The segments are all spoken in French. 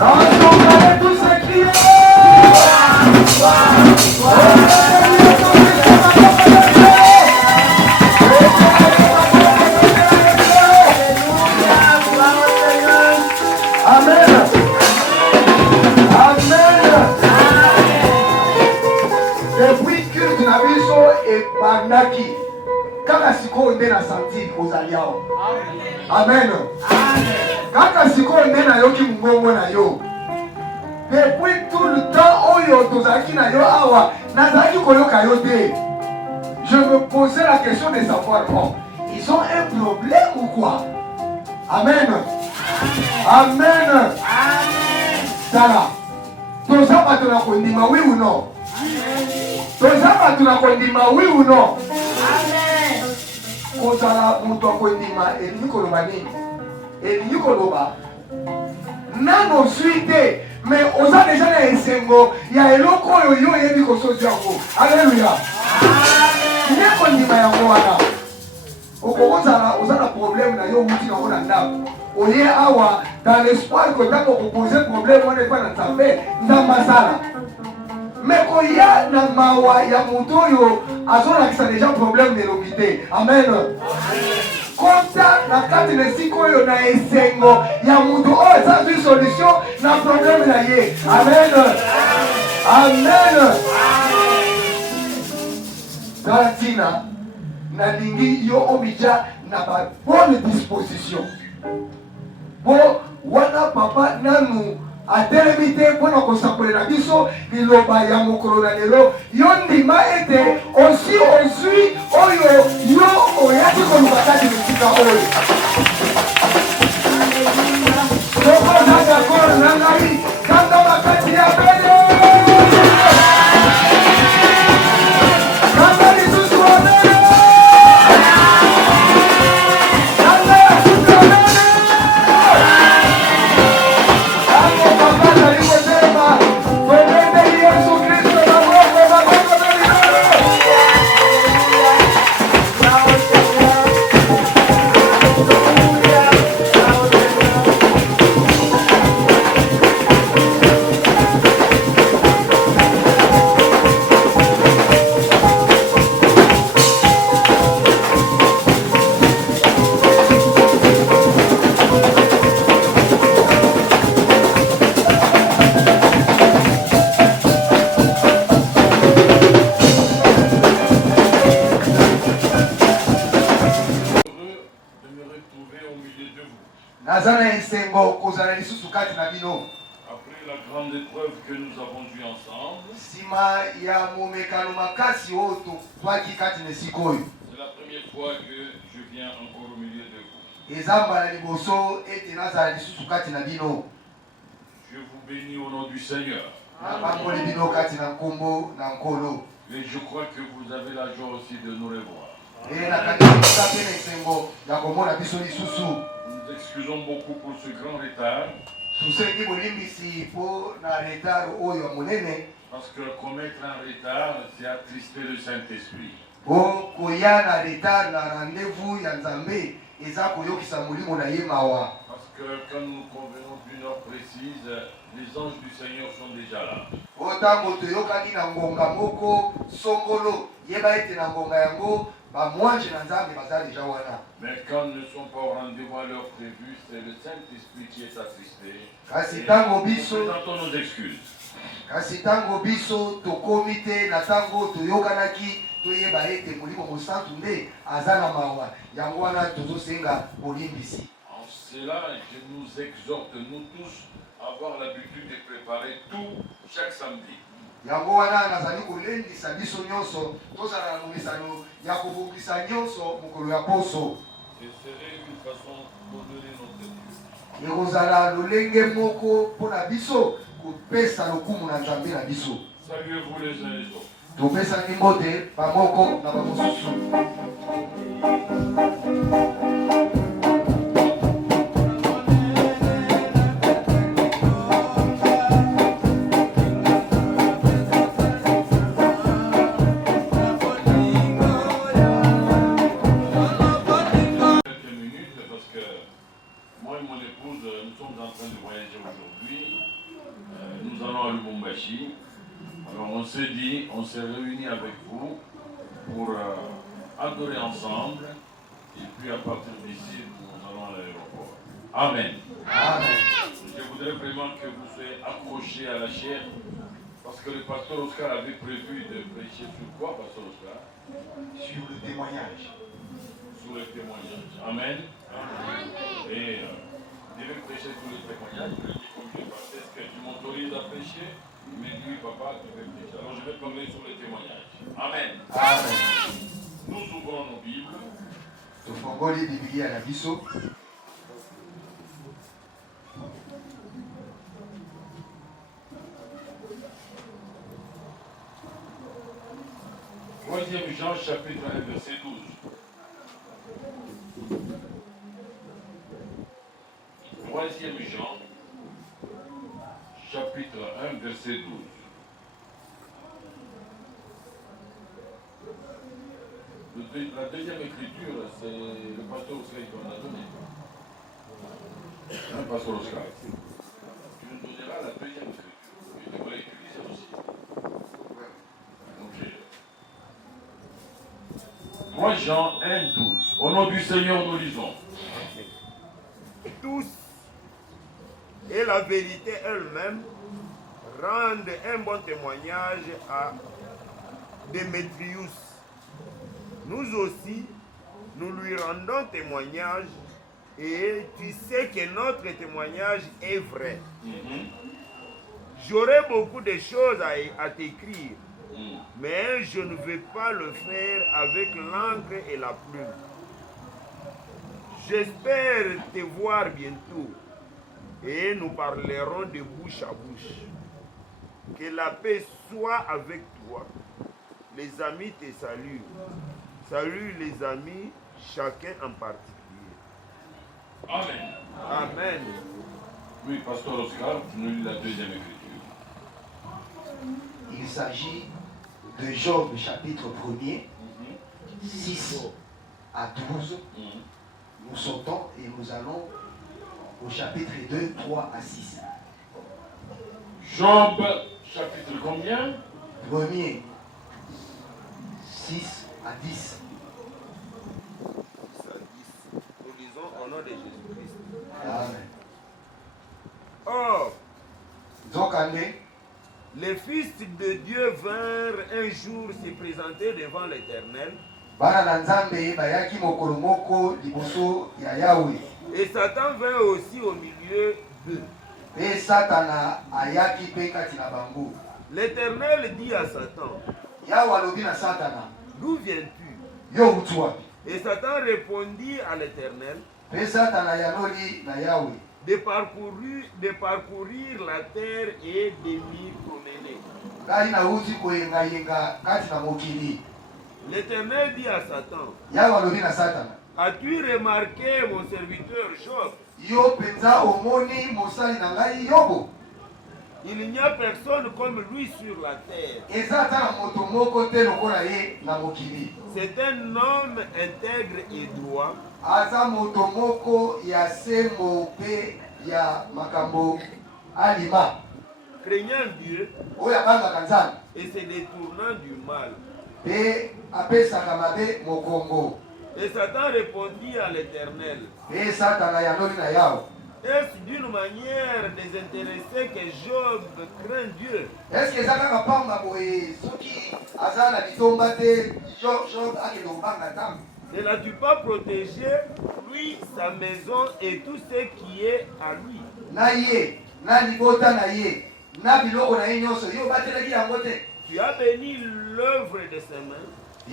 Dans son palais, tous s'écrient. Amen. Amen. Depuis que tu n'as vu ça et Bandaki, kaka sikoyo nde na santiri kozali awa. Amen. Kaka sikoyo nde nayoki mongongo na yo. Depuis tout le temps oyo tozalaki na yo awa, nazalaki koyoka yo te. Je me posais la question de savoir, bon, ils ont un problème ou quoi? Amen. Amen. Tala. Toza bato na kondima, oui ou non? Toza bato na kondima, oui ou non? Kozala mutu akondima elingi koloba nini? Elingi koloba nano zwi te, mais oza deja na esengo ya eloko oyo yo oyebi kosozi yango. Alleluya. Nde kondima yango wana okozala oza na problème na yo wuti nango na ndako oye awa dans l'espoir que ntango okopose problème wana epa na nzambe nzambe asala. Mais koya na mawa ya mutu oyo azolakisa deja problème nelongi te. Amen. Kota na kati na esika oyo na esengo ya mutu oyo eza zwi solution na problème na ye. Amen. Amen. Tala ntina nalingi yo omija na ba bonne disposition. Bo wana papa nanu atelemi te mpona kosakolela biso liloba ya mokolo na lelo yo ndima ete osi ozwi oyo yo oyaki koluba kati mosika oyo. Soko na dakoro na ngai kanda makati ya bele kanda lisusu wa bele kanda ya susu wa bele. Après la grande épreuve que nous avons eue ensemble, c'est la première fois que je viens encore au milieu de vous. Je vous bénis au nom du Seigneur. Et je crois que vous avez la joie aussi de nous revoir. Nous nous excusons beaucoup pour ce grand retard. Parce que commettre un retard, c'est attrister le Saint-Esprit. Parce que quand nous convenons d'une heure précise, les anges du Seigneur sont déjà là. Mais quand nous ne sommes pas au rendez-vous à l'heure prévue, c'est le Saint-Esprit qui est attristé. Et nous présentons nos excuses. En cela, je nous exhorte, nous tous, à avoir l'habitude de préparer tout chaque samedi. Yango wana nazali kolendisa biso nyonso tozala na misano ya kobongisa nyonso mokolo ya poso. Ce serait une façon d'honorer notre Dieu. Ekozala lolenge moko mpona biso kopesa lokumu na Nzambe na biso. Saluez-vous les uns les autres. Topesani mbote pamoko na bamosusu. Quelques minutes parce que moi et mon épouse, nous sommes en train de voyager aujourd'hui. à Lubumbashi. Alors on s'est dit, on s'est réunis avec vous pour adorer ensemble. Et puis à partir d'ici, nous allons à l'aéroport. Amen. Amen. Je voudrais vraiment que vous soyez accrochés à la chair. Parce que le pasteur Oscar avait prévu de prêcher sur quoi, pasteur Oscar? Sur le témoignage. Sur le témoignage. Amen. Amen. Et je vais prêcher sur le témoignage. Je lui dis comme je passe, est-ce que tu m'autorises à prêcher? Il m'a dit oui, papa, tu veux prêcher. Alors je vais parler sur le témoignage. Amen. Amen. Nous ouvrons nos Bibles. Tofongoli Biblia na biso. Troisième Jean, chapitre 1, verset 12. Troisième Jean, chapitre 1, verset 12. La deuxième écriture, c'est le pasteur Oscar qui m'en a donné. Hein, pasteur Oscar. Tu nous donneras la deuxième écriture. Tu devrais utiliser aussi. Ok. 3 Jean 1, 12. Au nom du Seigneur, nous lisons. Tous et la vérité elle-même rendent un bon témoignage à Démétrius. Nous aussi, nous lui rendons témoignage et tu sais que notre témoignage est vrai. J'aurais beaucoup de choses à t'écrire, mais je ne vais pas le faire avec l'encre et la plume. J'espère te voir bientôt et nous parlerons de bouche à bouche. Que la paix soit avec toi. Les amis te saluent. Salut les amis, chacun en particulier. Amen. Amen. Oui, pasteur Oscar, tu nous lis la deuxième écriture. Il s'agit de Job chapitre 1er, 6 à 12. Nous sautons et nous allons au chapitre 2, 3 à 6. Job, chapitre combien? 1er, 6 à 10. Nous lisons au nom de Jésus-Christ. Amen. Or, Donc, les fils de Dieu vinrent un jour se présenter devant l'Éternel. Et Satan vint aussi au milieu d'eux. L'Éternel dit à Satan, d'où viens-tu? Et Satan répondit à l'Éternel, de parcourir la terre et de m'y promener. L'Éternel dit à Satan, as-tu remarqué mon serviteur Job? Il n'y a personne comme lui sur la terre. C'est un homme intègre et droit. Craignant Dieu et se détournant du mal. Et Satan répondit à l'Éternel, est-ce d'une manière désintéressée que Job craint Dieu? Ne l'as-tu pas protégé, lui, sa maison et tout ce qui est à lui? Tu as béni l'œuvre de ses mains. Et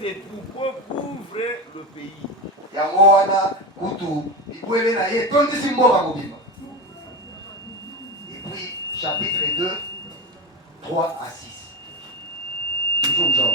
ses troupeaux couvrent le pays. Et puis, chapitre 2, 3 à 6. Toujours Job.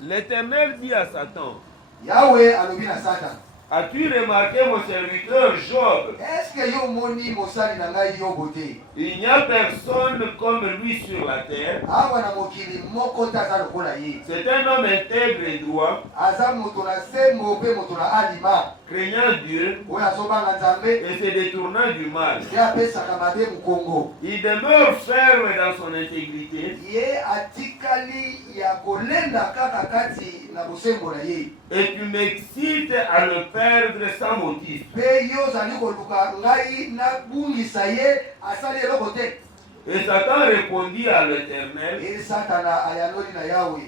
L'Éternel dit à Satan, Yahweh alobi na Satan, as-tu remarqué mon serviteur Job? Est-ce que yo moni mosali na ngai Yob te? Il n'y a personne comme lui sur la terre. Awa na mokili moko taza lokola ye. C'est un homme intègre et droit. Aza moto na sembo pe moto na alima. craignant Dieu oyo azobanga nzambe et se détournant du mal. ye apesaka mabe mokongo. Il demeure ferme dans son intégrité Ye atikali ya kolenda kaka kati na bosembo na ye. et tu m'excites à le perdre sans motif. Mpe yo ozali koluka ngai nabungisa ye asali eloko te. Et Satan répondit à l'Éternel, Ye Satana ayanoli na Yawe.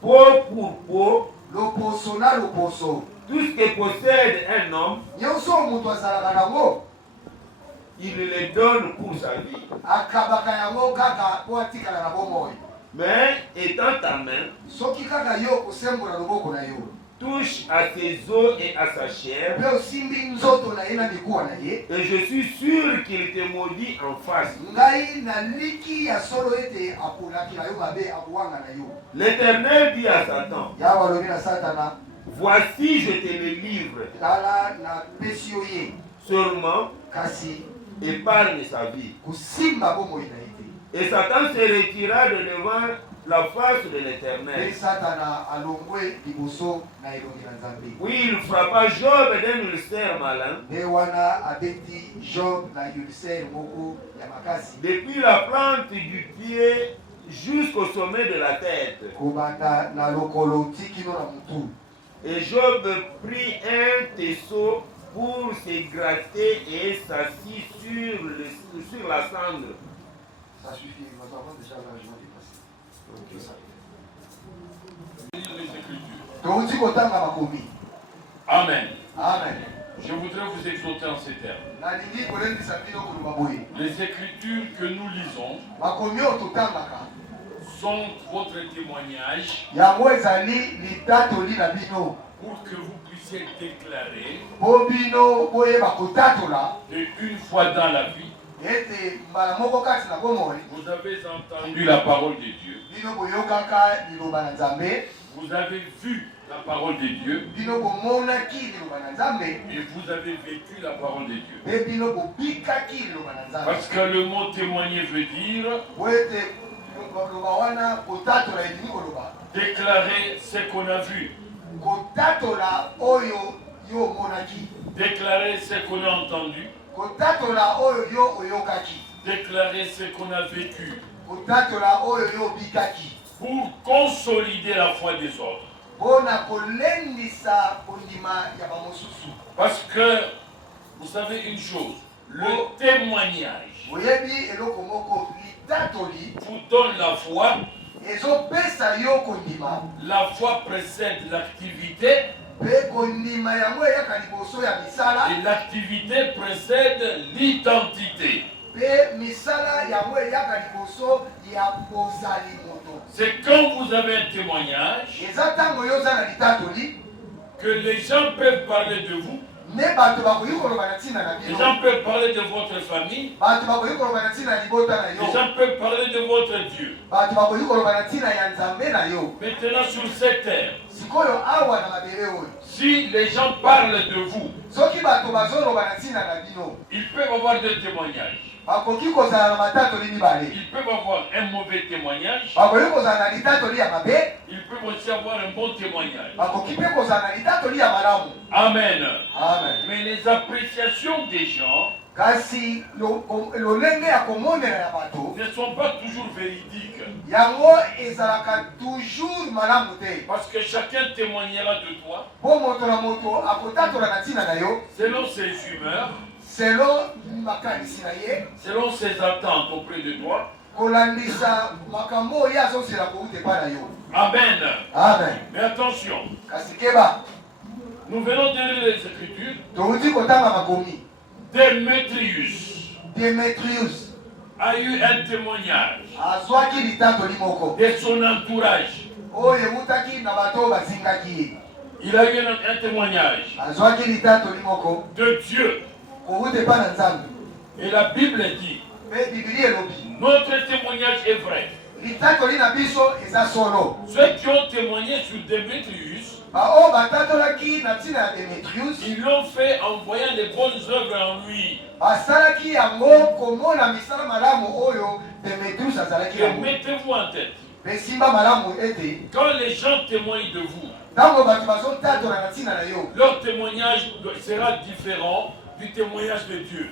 peau pour peau, Loposo na loposo. tout ce que possède un homme, Nyonso moto azalaka nango il le donne pour sa vie. akabaka yango kaka po atikala na bomoi. Mais étant ta main, Soki kaka yo kosembola loboko na yo. touche à ses os et à sa chair, Mpe osimbi nzoto na ye na mikuwa na ye. et je suis sûr qu'il te maudit en face. Ngai naliki ya solo ete aponaki na yo mabe akuwanga na yo. L'Éternel dit à Satan, Yawe alobi na Satana, voici je te le livre, tala na pesi yo ye. seulement Kasi épargne sa vie. kosimba bomoi na ye te. Et Satan se retira de devant la face de Mpe l'Éternel. Satana alongwe liboso na elongi na Nzambe. Oui, il frappa Job d'un ulcère malin. Nde wana abeti Job na ulcère moko ya makasi. Depuis la plante du pied jusqu'au sommet de la tête. Kobanda na lokolo tikino na mutu. Et Job prit un tesseau pour se gratter et s'assit sur la cendre. Ça suffit, nous avons déjà largement dépassé. Lire les Écritures. Touti kotanga makomi. Amen. Amen. Je voudrais vous exhorter en ces termes. Nalingi kolendisa bino koloba boye. Les Écritures que nous lisons Makomi oyo totangaka sont votre témoignage yango ezali litatoli na bino pour que vous puissiez déclarer po bino boyeba kotatola qu'une fois dans la vie, ete mbala moko kati na bomoi vous avez entendu la parole de Dieu, bino boyokaka liloba na Nzambe, vous avez vu la parole de Dieu bino bomonaki liloba na Nzambe, et vous avez vécu la parole de Dieu. mpe bino bobikaki liloba na Nzambe. Parce que le mot témoigner veut dire Po ete loba wana kotatola elingi koloba déclarer ce qu'on a vu, kotatola oyo yo omonaki, déclarer ce qu'on a entendu, kotatola oyo yo oyokaki, déclarer ce qu'on a vécu kotatola oyo yo obikaki, pour consolider la foi des autres. mpona kolendisa kondima ya bamosusu. Parce que vous savez une chose, le témoignage Boyebi eloko moko litatoli vous donne la foi. ezopesa yo kondima, La foi précède l'activité mpe kondima yango eyaka liboso ya misala, et l'activité précède l'identité. mpe misala yango eyaka liboso ya bozali moto. C'est quand vous avez un témoignage Eza ntango yo oza na litatoli que les gens peuvent parler de vous, nde bato bakoki koloba na ntina na les bino, gens peuvent parler de votre famille, bato bakoki koloba na ntina ya libota na les yo, gens peuvent parler de votre Dieu. bato bakoki koloba na ntina ya Nzambe na yo. Maintenant sur cette terre, Sikoyo awa na mabele oyo, si les gens parlent de vous, soki bato bazoloba na ntina na bino, ils peuvent avoir des témoignages. bakoki kozala na matatoli mibale, Ils peuvent avoir un mauvais témoignage, bakoki kozala na litatoli ya mabe, ils peuvent aussi avoir un bon témoignage. bakoki mpe kozala na litatoli ya malamu. Amen. Amen. Mais les appréciations des gens Kasi lolenge ya komonela ya bato ne sont pas toujours véridiques. yango ezalaka toujours malamu te, Parce que chacun témoignera de toi po moto na moto akotatola na ntina na yo selon ses humeurs, selon makanisi na ye, selon ses attentes auprès de toi. kolandisa makambo oyo azosela kouta epai na yo. Amen. Amen. Mais attention, Kasi keba nous venons de lire les Écritures. touti kotanga makomi. Démétrius Demetrius a eu un témoignage azwaki litatoli moko de son entourage. oyo ewutaki na bato oyo bazingaki ye. Il a eu un témoignage Azwaki litatoli moko de Dieu. kouta epai na Nzambe. Et la Bible dit, Mpe Biblia elobi notre témoignage est vrai. litatoli na biso eza solo. Ceux qui ont témoigné sur Démétrius, Baoyo batatolaki na ntina ya Demetrius ils l'ont fait en voyant les bonnes œuvres en lui. basalaki yango komona misala malamu oyo Demetrius azalaki Et yango. mettez-vous en tête, Mpe simba malamu ete quand les gens témoignent de vous, Leur témoignage sera différent du témoignage de Dieu.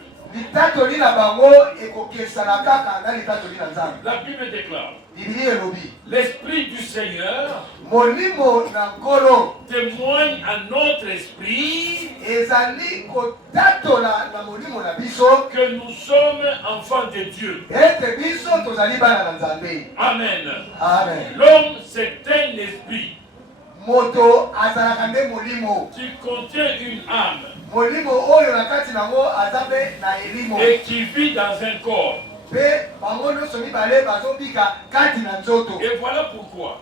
La Bible déclare, l'Esprit du Seigneur témoigne à notre esprit que nous sommes enfants de Dieu. Amen. L'homme, c'est un esprit qui contient une âme et qui vit dans un corps. Et voilà pourquoi,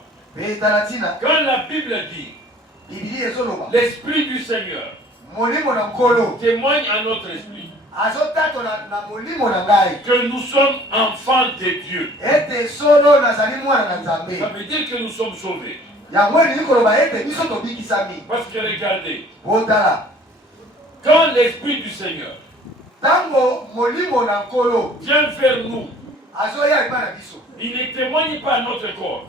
quand la Bible dit l'Esprit du Seigneur témoigne à notre esprit que nous sommes enfants de Dieu, ça veut dire que nous sommes sauvés. Parce que regardez, quand l'Esprit du Seigneur vient vers nous, il ne témoigne pas à notre corps,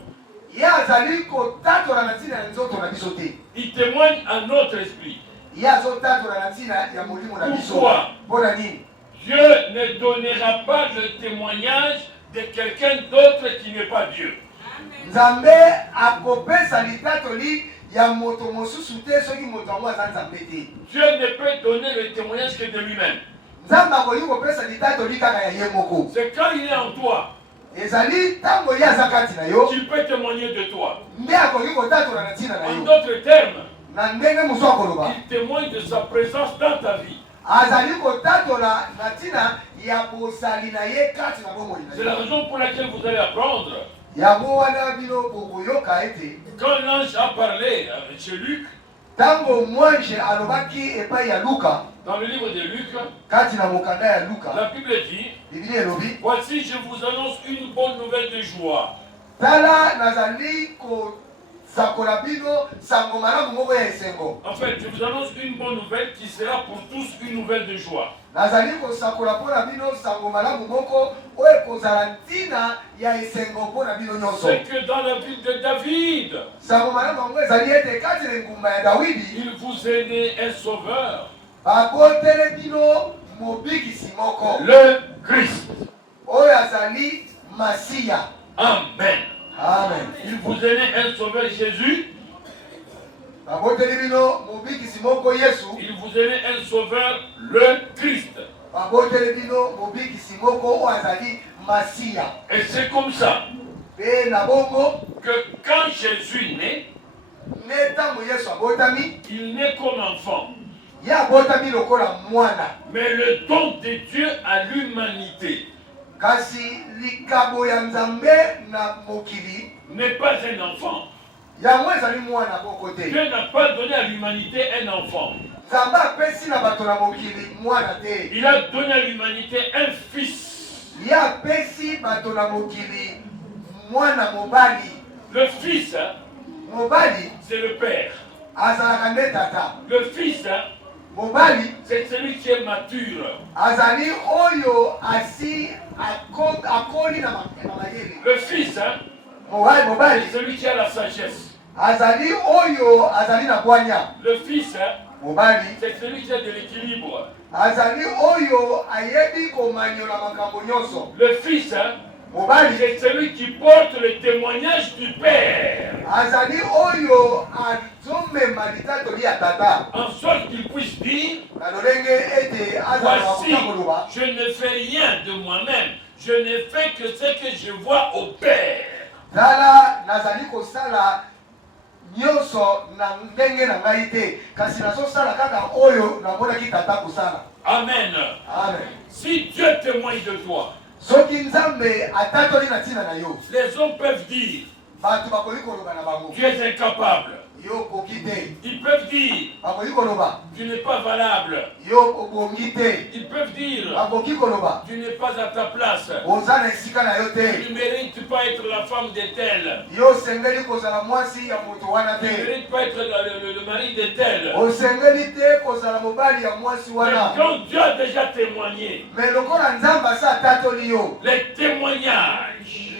il témoigne à notre esprit. Pourquoi? Dieu ne donnera pas le témoignage de quelqu'un d'autre qui n'est pas Dieu. Dieu ne peut donner le témoignage que de lui-même. C'est quand il est en toi, tu peux témoigner de toi. En d'autres termes, il témoigne de sa présence dans ta vie. C'est la raison pour laquelle vous allez apprendre. Quand l'ange a parlé chez Luc, dans le livre de Luc, la Bible dit, voici, je vous annonce une bonne nouvelle de joie. En fait, je vous annonce une bonne nouvelle qui sera pour tous une nouvelle de joie. C'est que dans la ville de David, il vous est né un sauveur, le Christ. Amen. Amen. Il vous est né un sauveur, Jésus. Il vous est né un sauveur, le Christ. Et c'est comme ça que quand Jésus naît, il naît comme enfant. Mais le don de Dieu à l'humanité n'est pas un enfant. Dieu n'a pas donné à l'humanité un enfant. Il a donné à l'humanité un fils. Le fils, c'est le père. Le fils, c'est celui qui est mature. Le fils, c'est celui qui a la sagesse. Le fils, c'est celui qui a de l'équilibre. Le fils, c'est celui qui porte le témoignage du Père, en sorte qu'il puisse dire, voici, je ne fais rien de moi-même, je ne fais que ce que je vois au Père. Amen. Si Dieu témoigne de toi, les hommes peuvent dire, tu es incapable. Ils peuvent dire, tu n'es pas valable. Ils peuvent dire, tu n'es pas à ta place. Tu ne mérites pas être la femme de tel. Tu ne mérites pas être le mari de tel. Mais quand Dieu a déjà témoigné, les témoignages,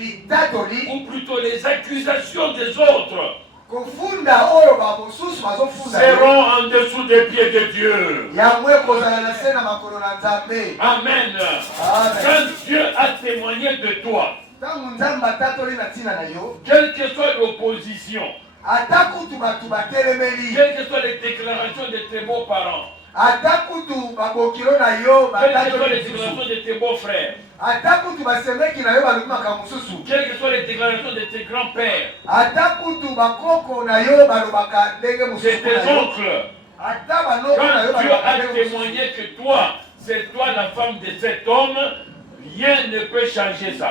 ou plutôt les accusations des autres kofunda oyo bamosusu bazofunda seront en dessous des pieds de Dieu. yango ekozala na se na makolo na Nzambe. Amen. Amen. Quand Dieu a témoigné de toi, Ntango Nzambe atatoli na ntina na yo, quelle que soit l'opposition, ata kutu bato batelemeli, quelles que soient les déclarations de tes beaux-parents, ata kutu babokilo na yo quelles que soient batatoli les déclarations mosusu, de tes beaux-frères, ata kutu basemeki na yo balobi makambo mosusu, quelles que soient les déclarations de tes grands-pères, ata kutu bakoko na yo balobaka ndenge de mosusu tes na yo, oncles, ata banoko na yo quand Dieu balobaka a ndenge mosusu. témoigné que toi, c'est toi la femme de cet homme, rien ne peut changer ça.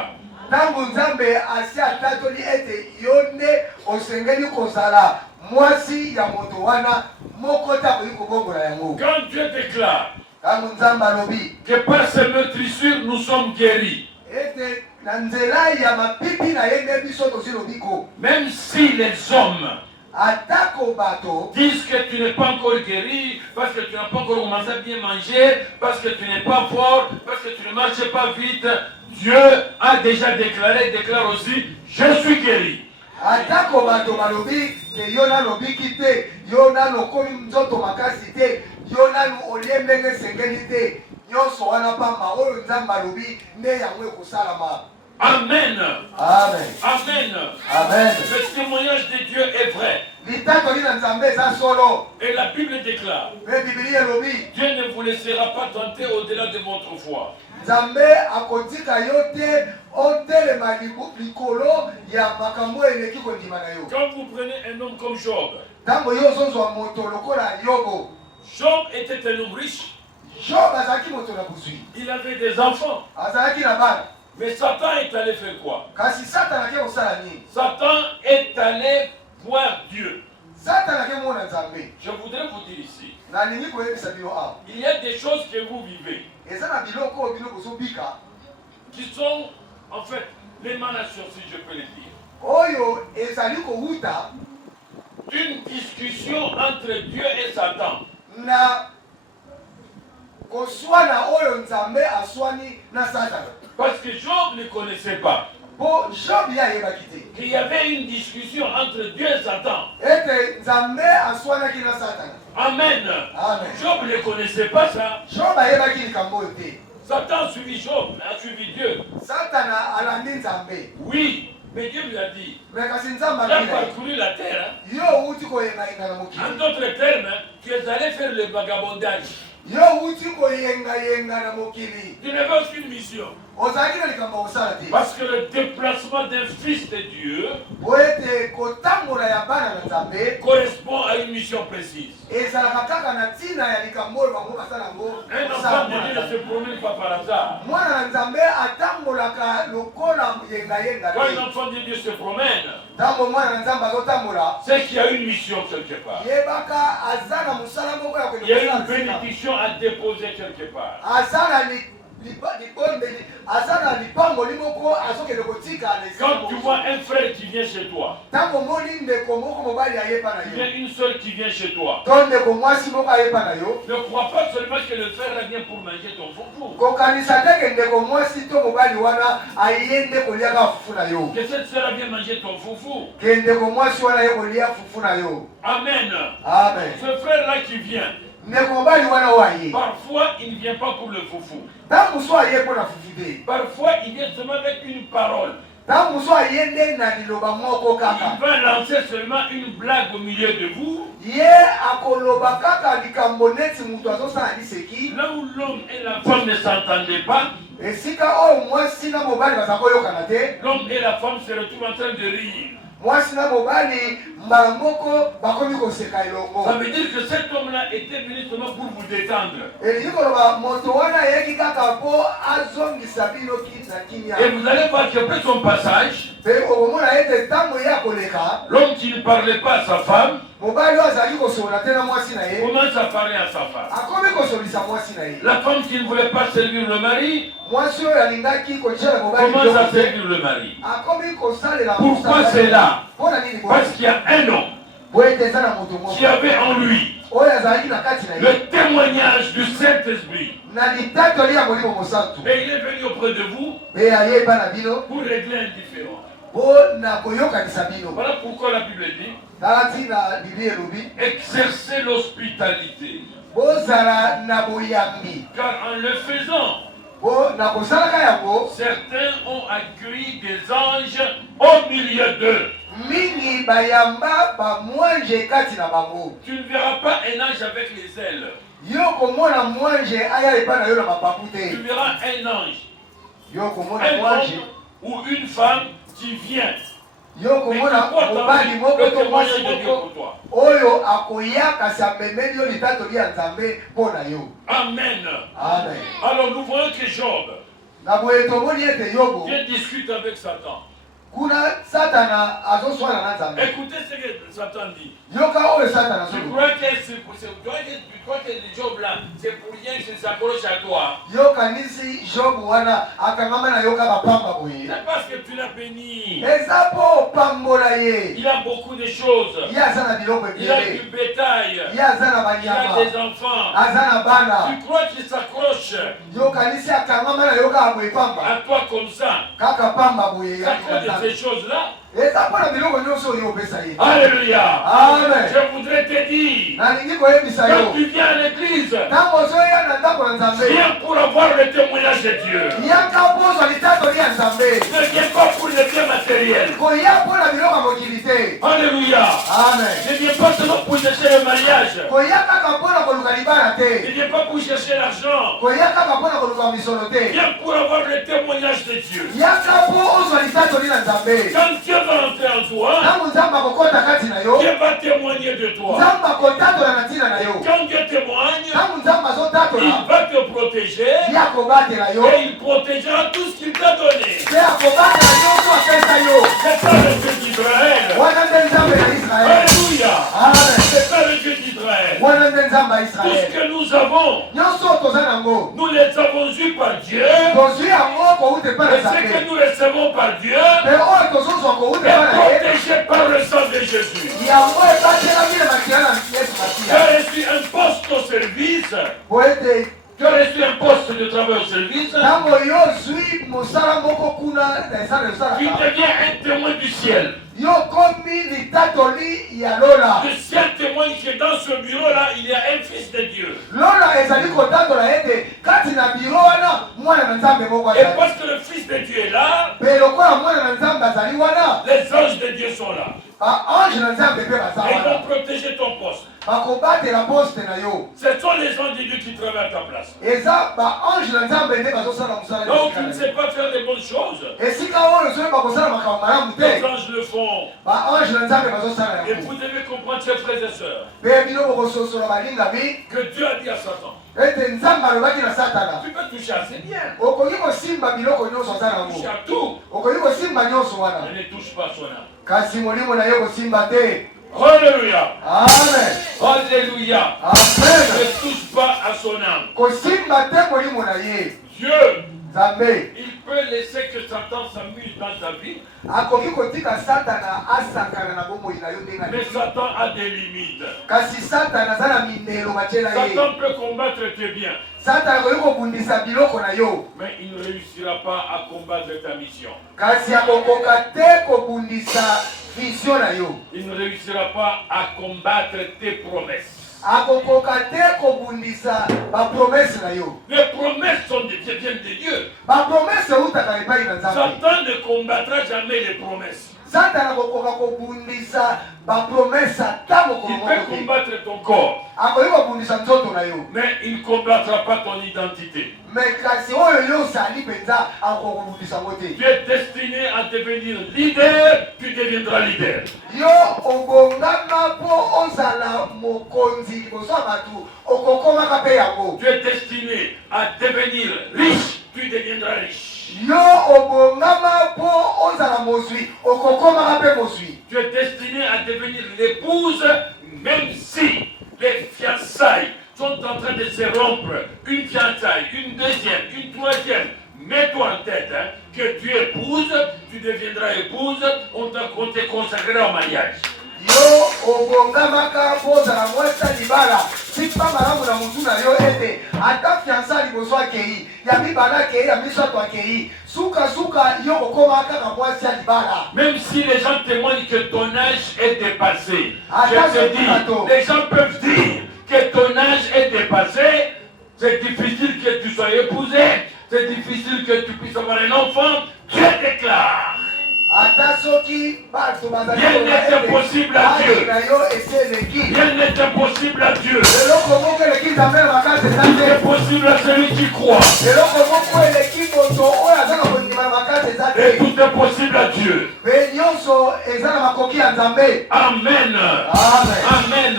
Ntango Nzambe asi atatoli ete yo nde osengeli kozala mwasi ya moto wana moko te akoki kobongola yango. Quand Dieu déclare Ntango Nzambe alobi que par ces meurtrissures nous sommes guéris, ete na nzela ya mapipi na ye nde biso tozwi lobiko, même si les hommes atako bato disent que tu n'es pas encore guéri, parce que tu n'as pas encore commencé à bien manger, parce que tu n'es pas fort, parce que tu ne marches pas vite, Dieu a déjà déclaré, déclare aussi, je suis guéri. atako bato balobi ke yo nano obiki te, yo nano okomi nzoto makasi te, yo nano olie ndenge esengeli te, nyonso wana pamba oyo Nzambe alobi nde yango ekosalama. Amen. Amen. Amen. Amen. Le témoignage de Dieu est vrai. Litatoli na Nzambe eza solo. Et la Bible déclare, Me Biblia elobi Dieu ne vous laissera pas tenter au-delà de votre foi. Nzambe akotika yo te otelema likolo ya makambo eleki kondima na yo. Quand vous prenez un homme comme Job, Ntango yo ozozwa moto lokola Yobo, Job était un homme riche. Job azalaki moto na bozwi, Il avait des enfants. azalaki na bana, Mais Satan est allé faire quoi? kasi Satana ake kosala nini? Satan est allé voir Dieu. Satana ake mona Nzambe. Je voudrais vous dire ici, Nalingi koyebisa bino awa, il y a des choses que vous vivez eza na biloko oyo bino bozobika qui sont en fait l'émanation, si je peux le dire, oyo ezali kowuta d'une discussion entre Dieu et Satan. na koswana oyo Nzambe aswani na Satana. Parce que Job ne connaissait pas Po Job ye ayebaki te qu'il y avait une discussion entre Dieu et Satan. ete Nzambe aswanaki na Satana. Amen. Amen. Job ne connaissait pas ça. Job ayebaki likambo oyo te. Satan a suivi Job, a suivi Dieu. Satana alandi Nzambe. Oui, mais Dieu lui a dit, Me kasi Nzambe tu as alobi na ye, parcouru la terre. Hein. yo outi koyengayenga na En mokili, d'autres termes, tu es allé faire le vagabondage. yo outi koyengayenga na mokili, Tu n'avais aucune mission. ozalaki na likambo kosala te. Parce que le déplacement d'un fils de Dieu Po ete kotambola ya bana na Nzambe correspond à une mission précise. ezalaka kaka na ntina ya likambo oyo bango basala yango Un kosala enfant de mwana Dieu na ne se Nzambe. promène pas par hasard. Mwana na Nzambe atambolaka lokola yengayenga Quand un te. enfant de Dieu se promène, Ntango mwana na Nzambe azotambola, c'est qu'il y a une mission quelque part. yebaka aza na mosala moko ya Il y a kende une kosala nsima. bénédiction à déposer quelque part. Aza na libondeli, aza na lipangoli moko azokende kotika na esika Quand tu moko. vois un frère qui vient chez toi, Ntango omoni ndeko moko mobali ayepa na il y a yo, une soeur qui vient chez toi, to ndeko mwasi moko ayepa na yo, ne crois pas seulement que le frère vient pour manger ton fourfou. kokanisa te ke ndeko mwasi to mobali wana aye nde koliaka fufu na yo, Que cette soeur vient manger ton fourfou. ke ndeko mwasi wana ye kolia fufu na yo. Amen. Amen. Ce frère-là qui vient, Ndeko mobali wana oyo aye, parfois il ne vient pas pour le fourfou. ntango mosu aye mpo na fufu te, Parfois il vient seulement avec une parole. ntango mosu aye nde na liloba moko Il kaka, va lancer seulement une blague au milieu de vous. ye akoloba kaka likambo neti moto azosala liseki, Là où l'homme et la femme ne s'entendaient pas, esika oyo mwasi na mobali baza koyokana te, l'homme et la femme se retrouvent en train de rire. mwasi na mobali mbala moko bakomi koseka elongo. Ça veut dire que cet homme-là était venu seulement pour vous détendre. elingi koloba moto wana ayeki kaka mpo azongisa bino na kimia. Et vous allez voir qu'après son passage, Mpe okomona ete ntango ye akoleka, l'homme qui ne parlait pas à sa femme mobali oyo azalaki kosolola te na mwasi na ye, commence à parler à sa femme. akomi kosolisa mwasi na ye. La femme qui ne voulait pas servir le mari Mwasi oyo alingaki kotiela mobali commence à biloko te, servir le mari. akomi kosalela Pourquoi mosala c'est ye. là? Mpona nini boye? Parce qu'il y a un homme Po ete eza na moto qui moko avait en lui oyo azalaki na kati na ye le témoignage du Saint-Esprit. na litatoli ya molimo mosantu, Et il est venu auprès de vous mpe ayeba na bino pour régler un différend. mpo na koyokanisa bino. Voilà pourquoi la Bible dit, exercez l'hospitalité. Car en le faisant, certains ont accueilli des anges au milieu d'eux. Tu ne verras pas un ange avec les ailes. Tu verras un ange, un homme ou une femme qui vient. Mais qui porte le témoignage de Dieu pour toi. Amen. Alors nous voyons que Job vient discuter avec Satan. Écoutez ce que Satan dit. Tu crois que le Job là, c'est pour rien que ça s'accroche à toi. C'est parce que tu l'as béni. Il a beaucoup de choses. Il a du bétail. Il a des enfants. Tu crois qu'il s'accroche à toi comme ça? À cause de ces choses-là. Alléluia. Amen. Je voudrais te dire, quand tu viens à l'église, viens pour avoir le témoignage de Dieu. Ne viens pas pour les biens matériels. Alléluia. Amen. Ne viens pas seulement pour chercher le mariage. Ne viens pas pour chercher l'argent. Viens pour avoir le témoignage de Dieu. Quand Dieu va entrer en toi, Dieu va témoigner de toi. Quand Dieu témoigne, il va te protéger et il protégera tout ce qu'il t'a donné. C'est ça le Dieu d'Israël. Alléluia. C'est ça le Dieu d'Israël. Tout ce que nous avons, nous les avons eus par Dieu. Et ce que nous recevons par Dieu est protégé par le sang de Jésus. Tu as reçu un poste au service. Tu as reçu un poste de travail au service. Tu deviens un témoin du ciel. Le ciel témoigne que dans ce bureau-là, il y a un fils de Dieu. Et parce que le fils de Dieu est là, les anges de Dieu sont là. Et ils vont protéger ton poste. Ce sont les anges de Dieu qui travaillent à ta place. Donc tu ne sais pas faire des bonnes choses. Les anges le font. Et vous devez comprendre, chers frères et sœurs, que Dieu a dit à Satan, tu peux toucher assez bien. Touche à tout. Mais ne touche pas son âme. Alléluia. Amen. Alléluia. Amen. Ne touche pas à son âme. Dieu, il peut laisser que Satan s'amuse dans ta vie. Mais Satan a des limites. Satan peut combattre tes biens. Mais il ne réussira pas à combattre ta mission. Il ne réussira pas à combattre tes promesses. Les promesses sont viennent de Dieu. Satan ne combattra jamais les promesses. Il peut combattre ton corps, mais il ne combattra pas ton identité. Tu es destiné à devenir leader, tu deviendras leader. Tu es destiné à devenir riche, tu deviendras riche. Tu es destiné à devenir l'épouse, même si les fiançailles sont en train de se rompre. Une fiançaille, une deuxième, une troisième. Mets-toi en tête que tu épouses, tu deviendras épouse, on te consacrera au mariage. yo obongamaka kozala mwasi libala sipa malamu na mutu na yo ete ata fiança liboso akei ya mibala akei ya misato akei suka yo kokomaka kaka mwasi libala. Même si les gens témoignent que ton âge est dépassé, je te dis, les gens peuvent dire que ton âge est dépassé, c'est difficile que tu sois épousé, c'est difficile que tu puisses avoir un enfant, Dieu déclare. Rien n'est impossible à Dieu. Rien n'est impossible à Dieu. C'est possible à celui qui croit. Et tout est possible à Dieu. Amen. Amen.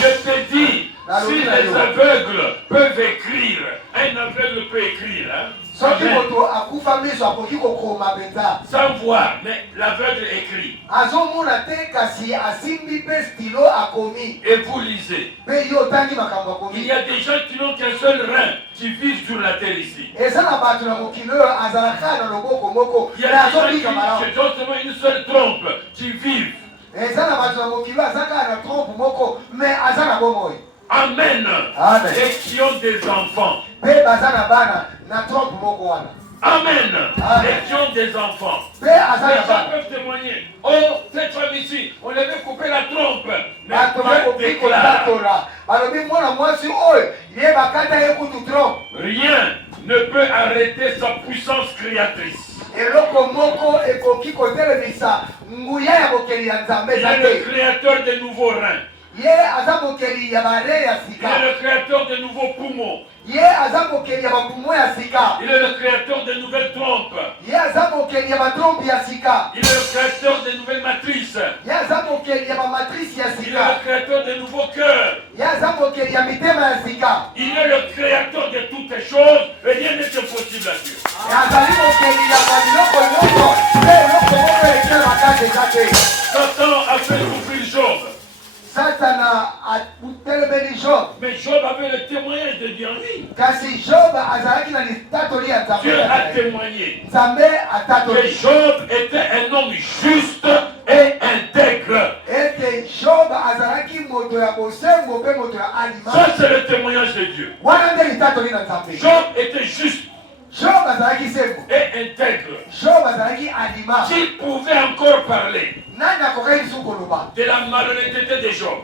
Je te dis, si les aveugles peuvent écrire, un aveugle peut écrire. Hein? Sans voir, mais l'aveugle écrit. Et vous lisez. Il y a des gens qui n'ont qu'un seul rein, qui vivent sur la terre ici. Il y a des gens qui ont seulement une seule trompe, qui vivent. Amen. Amen. Et qui ont des enfants. Amen. Et qui ont des enfants. Les gens peuvent témoigner. Oh, cette femme ici, on avait coupé la trompe. Mais Dieu déclare. Rien ne peut arrêter sa puissance créatrice. Il est le créateur des nouveaux reins. Il est le créateur de nouveaux poumons. Il est le créateur de nouvelles trompes. Il est le créateur de nouvelles matrices. Il est le créateur de nouveaux cœurs. Il est le créateur de toutes les choses. Et rien n'est impossible à Dieu. Satan a fait souffrir Job. Mais Job avait le témoignage de Dieu en lui. Dieu a témoigné que Job était un homme juste et intègre. Ça, c'est le témoignage de Dieu. Job était juste et intègre. Qui pouvait encore parler de la malhonnêteté de Job?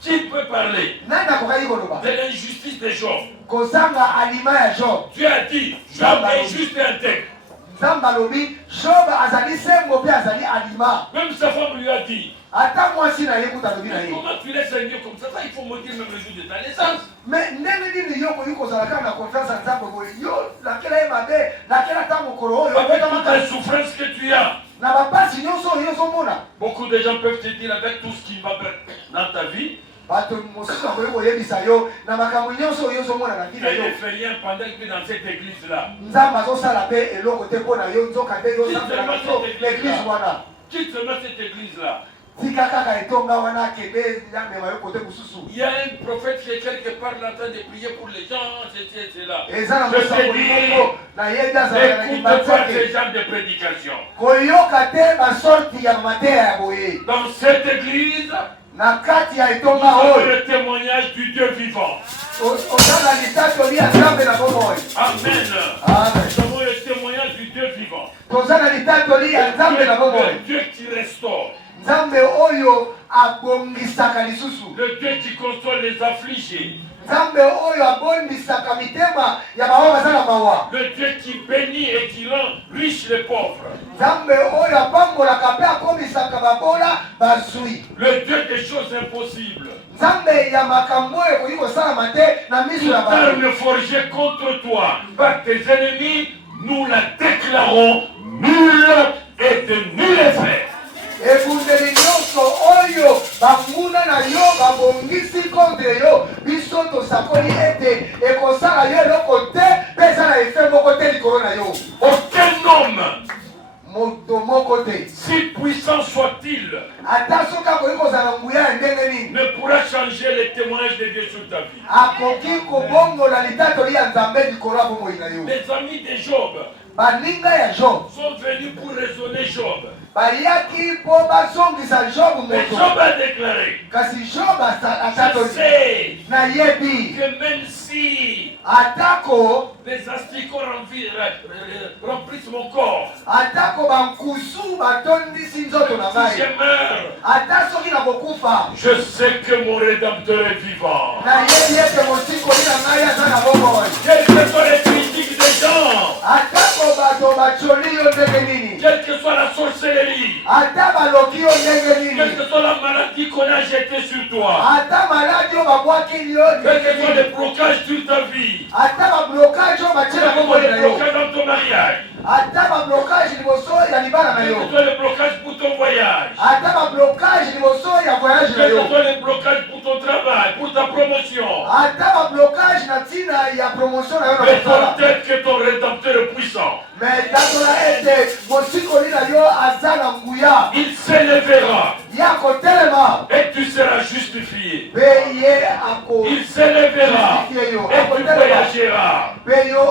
Qui peut parler de l'injustice de Job? Dieu a dit, Job est juste et intègre. Même sa femme lui a dit, comment tu laisses un Dieu comme ça? Il faut me dire même le jour de ta naissance. Mais avec toute la souffrance que tu as, beaucoup de gens peuvent te dire avec tout ce qui va dans ta vie, tu es effrayé pendant que tu es dans cette église-là. Quitte seulement cette église-là. Il y a un prophète qui est quelque part en train de prier pour les gens, c'est là. Je te dis, n'écoute pas ces gens de prédication. Dans cette église, nous avons le témoignage du Dieu vivant. Amen. Nous avons le témoignage du Dieu vivant. Le Dieu qui restaure. Le Dieu qui console les affligés. Le Dieu qui bénit et qui rend riches les pauvres. Le Dieu des choses impossibles. Toute arme forgée contre toi par tes ennemis, nous la déclarons nulle et de nul effet. Aucun homme, si puissant soit-il, ne pourra changer les témoignages de Dieu sur ta vie. Les amis de Job sont venus pour raisonner Job. bayaki po bazongisa Job Mais moto. Job a déclaré, Kasi Job je atatozi sais na yebi que même si atako les asticots remplissent mon corps, atako bankusu batondisi nzoto na si ngai je meurs, ata soki nakokufa je sais que mon Rédempteur est vivant. nayebi ete mosikoli na ngai aza na bomoi. Quelles que soient les critiques des gens, atako bato bacoli yo ndenge nini, quelle que soit la sorcellerie, ata baloki yo ndenge quelle nini, que soit la maladie qu'on a jetée sur toi, ata maladi oyo babwakili yo quels ndenge que soient nini, les blocages sur ta vie, ata bablokage oyo batie quels na que soient bomoi les na yo, blocages dans ton mariage, ata bablokage liboso ya libala na quels yo, que soient les blocages pour ton voyage, ata bablokage liboso ya voyage na quels yo, que soient les blocages pour ton travail, pour ta promotion, ata bablokage na ntina ya promotion na yo na mais ton kosala. tête que ton Rédempteur est puissant. Mais tatola ete mosikoli na yo aza na nguya Il s'élèvera ya kotelema et tu seras justifié. mpe ye ako Il s'élèvera et tu voyageras. mpe yo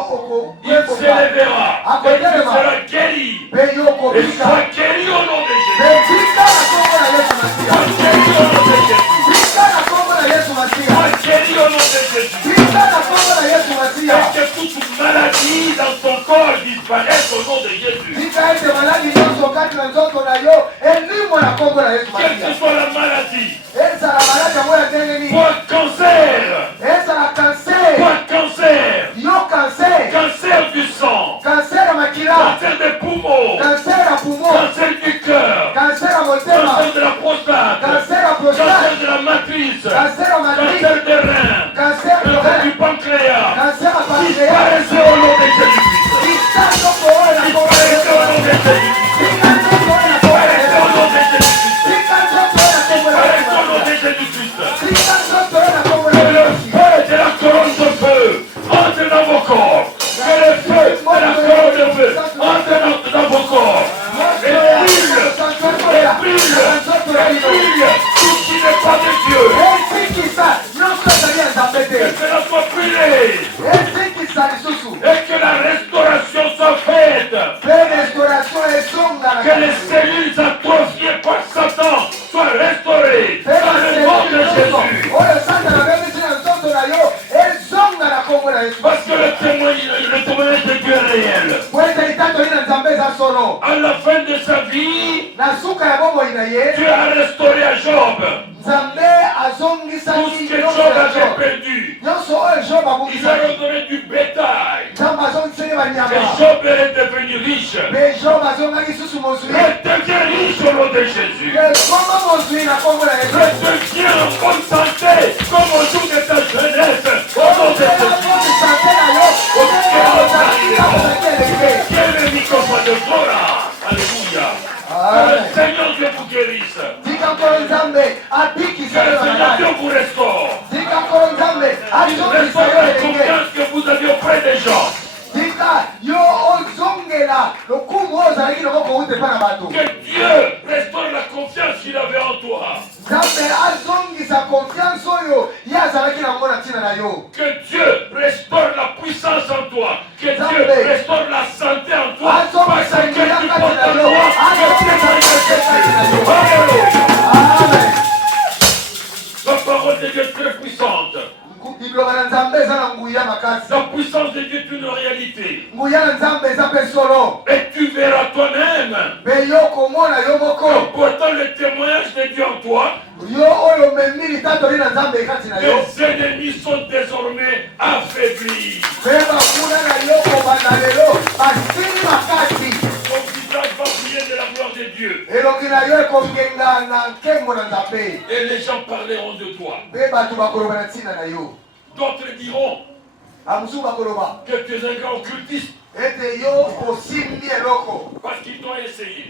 Il okokoka s'élèvera et tu seras guéri. mpe yo Et okobika sois guéri au nom de Jésus. mpe tika na kombo na yesu Sois masiya guéri au nom de Jésus. tika na kombo na yesu masiya Sois guéri au nom de Jésus. tika na kombo na yesu masiya Et que toute maladie dans ton corps disparaisse au nom de Jésus. tika ete maladi nyonso kati na nzoto na yo elimwa na kombo na yesu Quelle que masiya soit la maladie, ezala maladi yango ya ndenge nini, toi cancer, ezala kanser, toi cancer, yo kanser, cancer du sang, kanser ya makila, cancer des poumons, kanser ya pumo, cancer du cœur, kanser ya motema, cancer de la prostate, kanser ya cancer prostate, de la matrice, kanser ya matrice, cancer des reins, kanser ya cancer du oreille, pancréas. kanser ya pancréas. Disparaissez au nom de Jésus-Christ. Tika nzoko oyo na kombo na Disparaissez Yesu. au nom de Jésus-Christ. Tika nzoko oyo na kombo na Disparaissez au Yesu. nom de Jésus-Christ. Tika nzoko oyo na kombo na Disparaissez au nom Yesu. de Jésus-Christ. Tika nzoko oyo na kombo na Que le Yesu. feu de la couronne de feu entre dans vos corps. Que le feu de la couronne de feu entre dans vos corps. Et brûle, et brûle, et brûle tout ce qui n'est pas de Dieu. Etikisa nyonso ezali ya Nzambe Que te. cela soit brûlé. Etikisa lisusu. Et que la restauration soit faite. Mpe restauration ezonga na Que les cellules atrophiées par Satan soient restaurées. mpe Dans le nom de baselili nyonso Jésus. oyo Satana abebisi na nzoto na yo ezonga na kombo na Yesu. Parce que le témoignage de Dieu est réel. Po ete litatoli na Nzambe eza solo. À la fin de sa vie, Na suka ya bomoi na ye Dieu a restauré à Job Nzambe tout azongisaki ce que nyonso Job ya avait Job. perdu. Nyonso oyo Job Il a abongisaki. redonné du bétail. Nzambe azongisaki Et banyama. Job est devenu riche. Mpe Job azongaki susu mozwi. Il devient riche au nom de Jésus. ekoma mozwi na kombo na Yesu. Je deviens en bonne santé comme au jour de ta jeunesse. Au nom de Jésus. Quel est le microphone de gloire. Alléluia. Que le Seigneur Dieu vous guérisse. Que le Seigneur Dieu vous restaure. Restaurez la confiance que vous avez auprès des gens. Que Dieu restaure la confiance qu'il avait en toi. Que Dieu restaure la puissance en toi. Que Dieu restaure la santé en toi. Parce que tu portes en toi le témoignage de Jésus. Alléluia. La parole de Dieu est très puissante. La puissance de Dieu est une réalité. Et tu verras toi-même en portant le témoignage de Dieu en toi, tes ennemis sont désormais affaiblis. Ton visage va briller de la gloire de Dieu. Et les gens parleront de toi. D'autres diront que tu es un grand occultiste parce qu'ils t'ont essayé.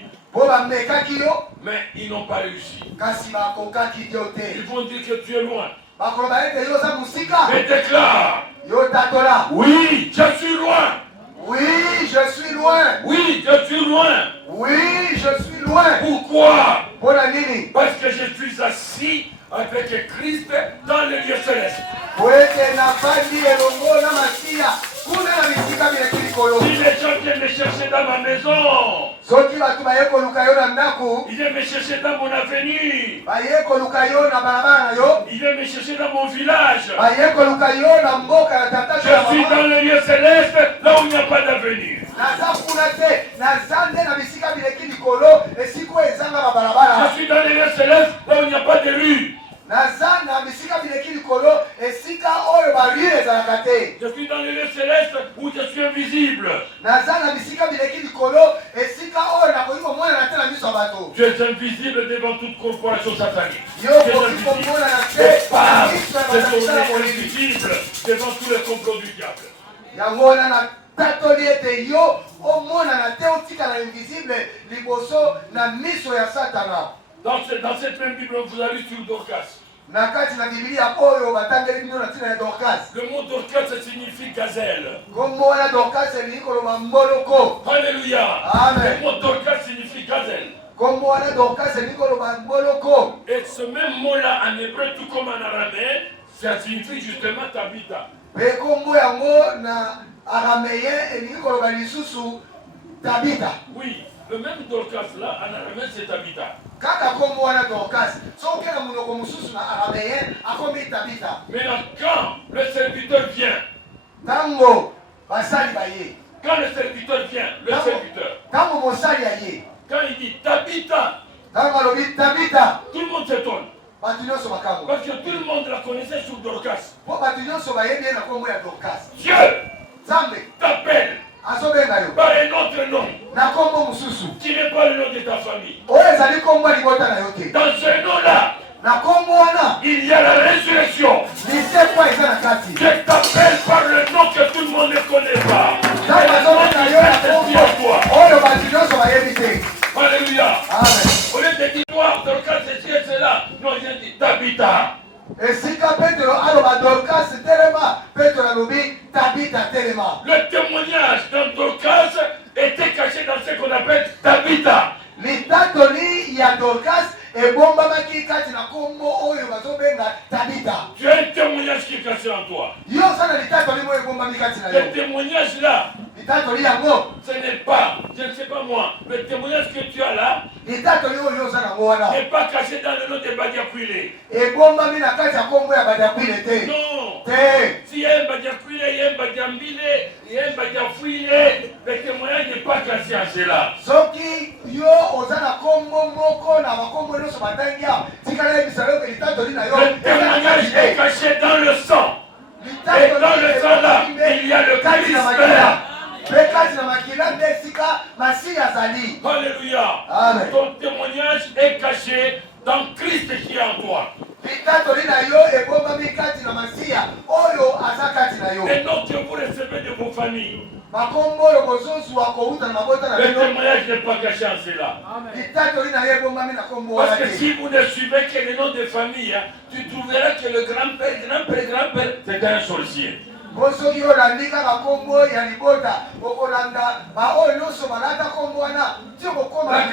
Mais ils n'ont pas réussi. Ils vont dire que tu es loin. Mais déclare, oui, je suis loin. Oui, je suis loin. Oui, je suis loin. Oui, je suis loin. Pourquoi? Parce que je suis assis avec Christ dans le lieu céleste. kuna na bisika bileki likolo. Si les gens viennent me chercher dans ma maison, soki bato baye koluka yo na ndako, ils viennent me chercher dans mon avenue, baye koluka yo na balabala na yo, ils viennent me chercher dans mon village. baye koluka yo na mboka na tata Je suis dans le lieu céleste, là où il n'y a pas d'avenir. naza kuna te naza nde na bisika bileki likolo esiko ezanga babalabala. Je suis dans le lieu céleste, là où il n'y a pas de rue. naza na bisika bileki likolo esika oyo barue ezalaka te. Je suis dans le lieu céleste où je suis invisible. naza na bisika bileki likolo esika oyo nakoki komonana te na miso ya bato. Tu es invisible devant toute corporation satanique. Tu yo es koki invisible. komonana Tu te es pas. na miso ya Tu es bato misala tourné molili. invisible devant tous les complots du diable. yango wana natatoli ete yo omonana te otikala invisible liboso na miso ya satana. Dans cette même Bible, vous avez lu sur Dorcas. na kati na bibilia oyo batangeli bino na ntina ya dorcas. Le mot Dorcas, ça signifie gazelle. kombo wana dorcas elingi koloba mboloko. Alléluia. Amen. Le mot Dorcas signifie gazelle. kombo wana dorcas elingi koloba mboloko. Et ce même mot-là, en hébreu, tout comme en araméen, ça signifie justement Tabitha. mpe kombo yango na arameyen elingi koloba lisusu tabita. Oui, le même Dorcas là, en araméen, c'est Tabitha. kaka kombo wana dorcas soki na monoko mosusu na arameyen akomi tabita. Maintenant, quand le serviteur vient, ntango basali baye, quand le serviteur vient, le serviteur, ntango mosali aye, quand il dit Tabitha, ntango alobi tabita, tout le monde s'étonne. bato nyonso bakambo. Parce que tout le monde la connaissait sous Dorcas. mpo bato nyonso bayebi ye na kombo ya dorcas. Dieu nzambe t'appelle azobenga yo par un autre nom na kombo mosusu qui n'est pas le nom de ta famille. oyo ezali kombo ya libota na yo te. Dans ce nom-là, na kombo wana il y a la résurrection. lisekwa eza na kati. Dieu t'appelle par le nom que tout le monde ne connaît pas. ntango bazobenga yo na kombo oyo bato nyonso bayebi te. Alléluia. amen. Au lieu de dire, toi, Dorcas, ceci et cela, non, il dit Tabitha. esika petero aloba dorcas telema petero alobi tabita telema. Le témoignage dans Dorcas était caché dans ce qu'on appelle Tabitha. litatoli ya dorcas ebombamaki kati na kombo oyo bazobenga tabita. Tu as un témoignage qui est caché en toi. yo oza na litatoli moyo ebombami kati na Ce yo. témoignage-là, litatoli yango ce n'est pas, je ne sais pas moi, le témoignage que tu as là litatoli oyo oza nango wana n'est pas caché dans le nom de Badiakwile. ebombami na kati ya kombo ya badakwile te. Non. te S'il y a un Badiakwile, il y a un Badiambile, il y a un Badiafouile, le témoignage n'est pas caché en cela. soki yo oza na kombo moko na bakombo nyonso batangi ya tikala yebisa yo ke litatoli na yo Le témoignage est caché dans le sang. Et dans le sang là, il y a le kati na Christ. makila mpe kati na makila nde esika masi azali. Alléluia. Amen. Ton témoignage est caché dans Christ qui est en toi. litatoli na yo ebombami kati na masiya oyo aza kati na yo. Les noms que vous recevez de vos familles, makombo oyo bozozwa kouta na mabota na le bino témoignage n'est pas caché en cela. litatoli na yo ebombami na kombo Parce wana que te. si vous ne suivez que les noms de famille, hein, tu trouveras que le grand-père, grand-père, c'était un sorcier. po soki olandi kaka kombo ya libota okolanda baoyo nyonso balata kombo wana ti okokoma La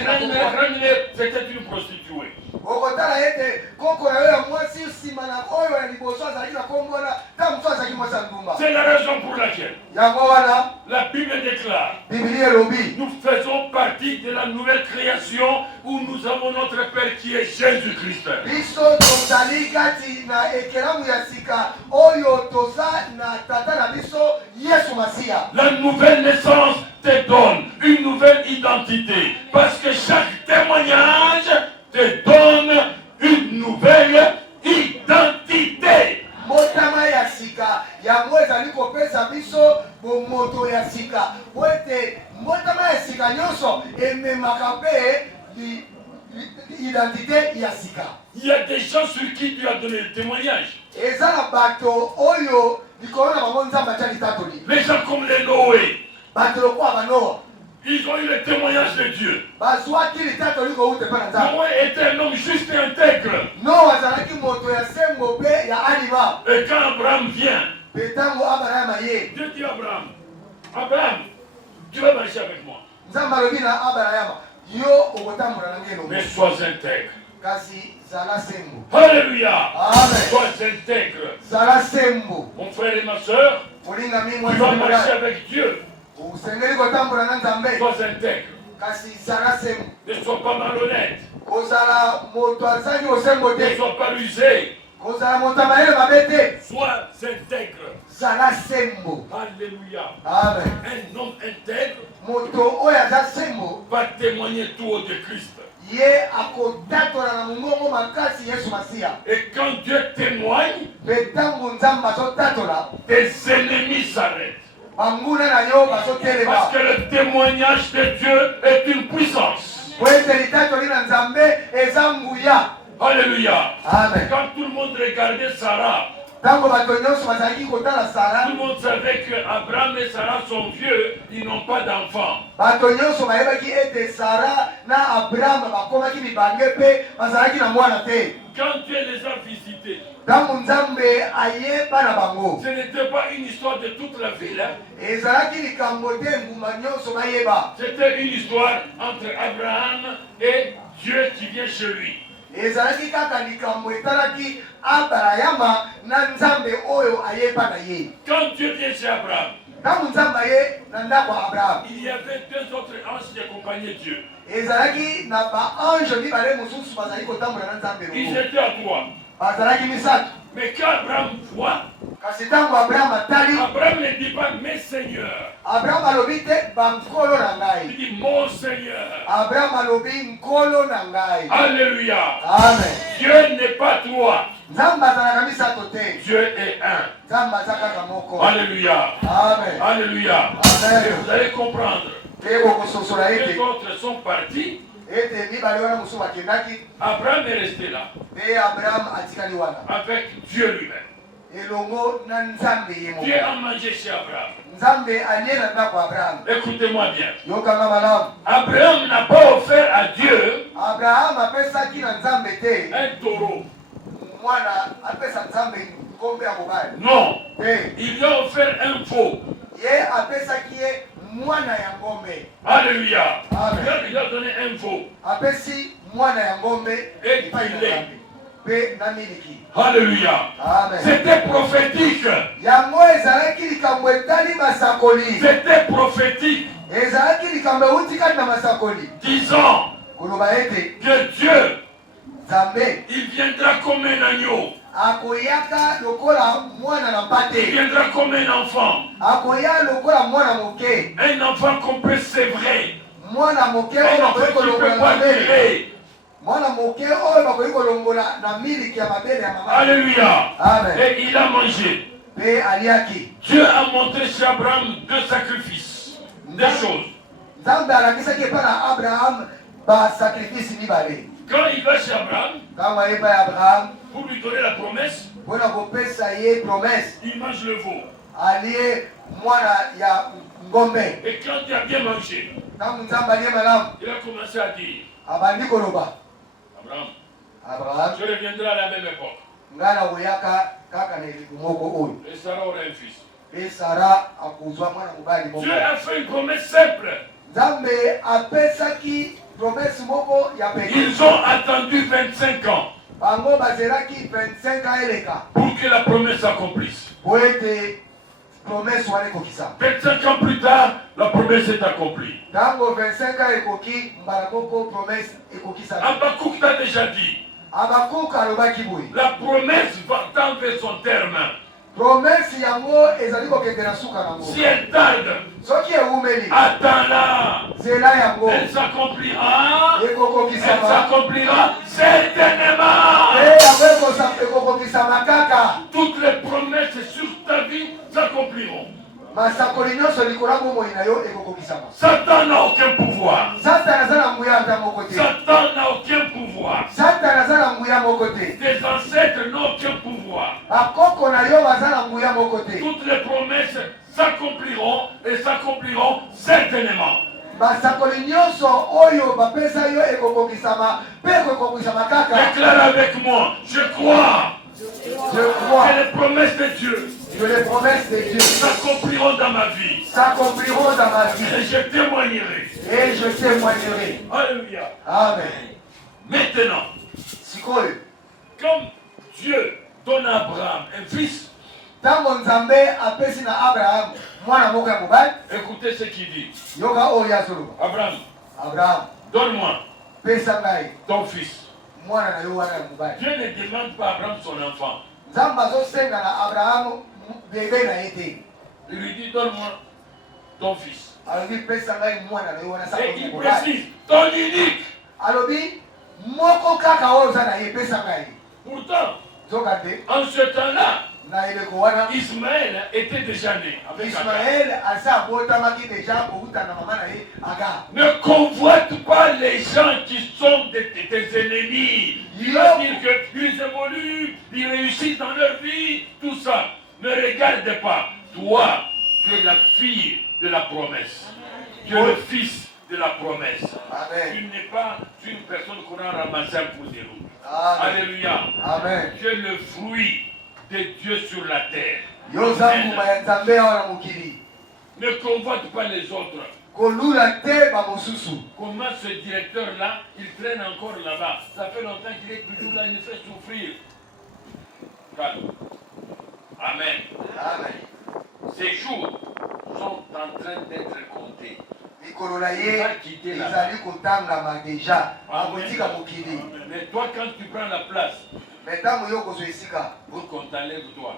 grand-mère, c'était une prostituée. okotala ete koko na yo ya mwasi nsima na oyo ya liboso azalaki na kombo wana ta mosu azalaki mwasi ya ndumba. C'est la raison pour laquelle yango wana la Bible déclare: bibili elobi nous faisons partie de la nouvelle création où nous avons notre Père qui est Jésus-Christ. biso tozali kati na ekelamu ya sika oyo toza na tata na biso yesu masiya. La nouvelle naissance te donne une nouvelle identité. Parce que chaque témoignage te donne une nouvelle identité. motama ya sika yango ezali kopesa biso bomoto ya sika po ete motama ya sika nyonso ememaka mpe identité ya sika. Il y a des gens sur qui Dieu a donné le témoignage. eza na bato oyo likolo na bango nzambe atya litatoli. Les gens comme les Noé, bato lokola banoa ils ont eu le témoignage de Dieu. bazwaki litatoli kouta mpe na nzambe. Noé était un homme juste et intègre. noa azalaki moto ya sembo mpe ya alima. Et quand Abraham vient, mpe ntango abrahama ye Dieu dit à Abraham, Abraham, tu vas marcher avec moi. nzambe alobi na abrahama yo okotambola na ngeno Mais sois intègre. kasi zala sembo. Alléluia. Amen. Sois intègre. Zala sembo. Mon frère et ma soeur, Olinga mi tu mwasi vas marcher mobali. avec Dieu. Usengeli kotambola na Nzambe. Sois intègre. Kasi zala sembo. Ne sois pas malhonnête. Kozala moto azangi osembo Ne te. sois pas rusé. Kozala moto amayele mabe te. Sois intègre. Zala sembo. Alléluia. Amen. Un homme intègre Moto oyo aza sembo va témoigner tout haut de Christ. ye akotatola na mongongo makasi Yesu Masiya. Et quand Dieu témoigne, Mpe ntango Nzambe azotatola tes ennemis s'arrêtent. banguna na yo Parce bazotelema. que le témoignage de Dieu est une puissance. Po ete litatoli na Nzambe eza nguya. Alléluia. Amen. Quand tout le monde regardait Sarah, Ntango bato nyonso bazalaki kotala Sara, tout le monde savait que Abraham et Sarah sont vieux, ils n'ont pas d'enfants. bato nyonso bayebaki ete Sara na Abraham bakomaki mibange mpe bazalaki na mwana te. Quand Dieu les a visités, Ntango Nzambe ayeba na bango, ce n'était pas une histoire de toute la ville, hein. ezalaki likambo te nguma nyonso bayeba. C'était une histoire entre Abraham et Dieu qui vient chez lui. Ezalaki kaka likambo etalaki Abrahama na Nzambe oyo ayeba na ye. Quand Dieu vient chez Abraham, Ntango Nzambe aye na ndako ya Abraham, il y avait deux autres anges qui accompagnaient Dieu. ezalaki na baange mibale mosusu bazali kotambola na Nzambe Ils longo. étaient à trois. Bazalaki misato. Mais quand Abraham voit, Kasi ntango Abraham atali, Abraham ne dit pas mes seigneurs, Abraham alobi te bankolo na il ngai. dit mon Seigneur. Abraham alobi nkolo na ngai. Alléluia. Amen. Dieu n'est pas trois, Nzambe azalaka misato te. Dieu est un. Nzambe aza kaka moko. Alléluia. Amen. Alléluia. Amen. Et vous allez comprendre. Te kokososola Les ete autres sont partis. ete mibale wana mosusu bakendaki Abraham est resté là mpe Abraham atikali wana avec Dieu lui-même. elongo na Nzambe ye moko. Dieu a mangé chez Abraham. Nzambe alie na ndako ya Abraham. Écoutez-moi bien. Yokanga malamu. Abraham n'a pas offert à Dieu Abraham apesaki na Nzambe te un taureau. mwana apesa Nzambe nkombe ya mobali Non. te. Il lui a offert un veau. Ye apesaki ye mwana ya ngombe. Alléluia. Amen. Dieu lui a donné un veau. Apesi mwana ya ngombe Et epai na il est. Nzambe mpe na miliki. Alléluia. Amen. C'était prophétique. Yango ezalaki likambo etali masakoli. C'était prophétique. Ezalaki likambo euti kati na masakoli Disant koloba ete que Dieu, Nzambe il viendra comme un agneau. akoyaka lokola mwana na Il mpate. viendra comme un enfant. Akoya lokola mwana moke. Un enfant qu'on peut sévrer. Mwana moke Un oyo enfant bakoki qui ne kolongola peut na pas mabele. tirer. Mwana moke oyo bakoki kolongola na miliki ya mabele ya mama. Alléluia. Amen. Et il a mangé. Mpe aliaki. Dieu a montré chez Abraham deux sacrifices. Deux choses. Nzambe alakisaki epai na Abraham basakrifisi mibale. Quand il va chez Abraham, Ntango aye epai ya Abraham pour lui donner la promesse, mpona kopesa ye promese, il mange le veau. alie mwana ya ngombe. Et quand il a bien mangé, Ntango Nzambe alie malamu, il a commencé à dire, abandi koloba, Abraham, Abraham, je reviendrai à la même époque. ngai nakoyaka kaka na eliku moko oyo. Et Sarah aura un fils. Mpe Sara akozwa mwana mobali moko. Dieu a fait une promesse simple. Nzambe apesaki promese moko ya peke. Ils ont attendu 25 ans Bango bazelaki 25 ans eleka pour que la promesse s'accomplisse. po ete promese wana ekokisa. 25 ans plus tard, la promesse est accomplie. Ntango 25 ans ekoki, mbala moko promese ekokisa. Habakkuk t'a déjà dit, Habakuk alobaki boye. la promesse va tendre vers son terme. Promese yango ezali kokendela suka nango. Si elle tarde, Soki ewumeli, attends-la. zela yango Elle s'accomplira. Elle ekokokisama. s'accomplira certainement. Yango ekokokisama kaka. Toutes les promesses sur ta vie s'accompliront. Masakoli nyonso likolo ya bomoi na yo ekokokisama. Satan n'a aucun pouvoir. Satan aza na nguya ata moko te. Satan n'a aucun pouvoir. Satan aza na nguya moko te. Tes ancêtres n'ont aucun pouvoir. Bakoko na yo baza na nguya moko te. Toutes les promesses s'accompliront et s'accompliront certainement. Basakoli nyonso oyo bapesa yo ekokokisama mpe ekokokisama kaka. Déclare avec moi, je crois Je crois que les promesses de Dieu que les promesses de Dieu s'accompliront dans ma vie. s'accompliront dans ma vie Et je témoignerai. et je témoignerai. Alléluia. Amen. Maintenant, Comme Dieu donne à Abraham un fils, Tango Nzambe apesi na Abraham mwana moko ya mobali. écoutez ce qu'il dit. Yoka oyo azoloba. Abraham, donne-moi pesa ngai ton fils. mwana na yo wana ya mobali. Dieu ne demande pas à Abraham son enfant. Nzambe azosenga na Abraham bebe na ye te. Il lui dit, donne-moi ton fils. Alobi pesa ngai mwana na yo wana sa Et il mobali. précise, ton unique. Alobi moko kaka oyo za na ye pesa ngai. Pourtant, Zoka te en ce temps-là, na eleko wana Ismaël était déjà né avec Agar. Ismaël asa botamaki deja kouta na mama na ye Agar. Ne convoite pas les gens qui sont tes ennemis. Il va dire qu'ils évoluent, ils réussissent dans leur vie, tout ça. Ne regarde pas. Toi, tu es la fille de la promesse. Tu es le fils de la promesse. Amen. Tu n'es pas une personne qu'on a ramassée pour des roues. Amen. Alléluia. Amen. Tu es le fruit de Dieu sur la terre. Yozangu mayanzambe wana mukili. Ne convoite pas les autres. Kolula te ba mosusu. Comment ce directeur-là, il traîne encore là-bas. Ça fait longtemps qu'il est toujours là, il nous fait souffrir. Calme. Amen. Amen. Ces jours sont en train d'être comptés. Mikolo na ye ezali kotangama deja. Akotika mokili. Mais toi, quand tu prends la place, Metango yo kozwa esika. pour qu'on t'enlève toi,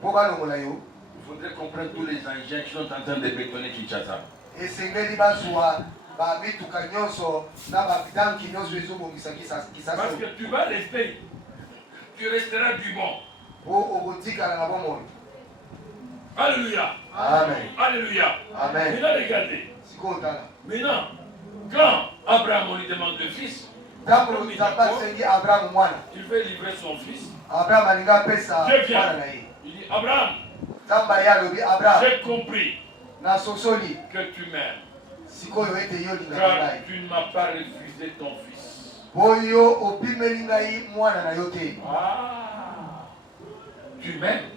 Po balongola yo. il faudrait comprendre tous les engins qui sont en train de bétonner Kinshasa. Esengeli bazwa ba mituka nyonso na ba bitanki nyonso ezobongisa Parce kisasa. que tu vas rester, tu resteras du bon. Po okotikala na bomoi. Alléluia. Amen. Alléluia. Amen. Maintenant, regardez. Sikotala. Maintenant, quand Abraham lui demande le fils, Tango nzamba sengi Abraham mwana. il veut livrer son fils. Abraham alinga pesa Dieu vient. mwana na ye. Il dit, Abraham, Nzamba ya lobi Abraham j'ai compris na sosoli que tu m'aimes, sikoyo ete yo linga car ngai. tu ne m'as pas refusé ton fils. Boyo opimeli ngai mwana na yo te. Ah, tu m'aimes,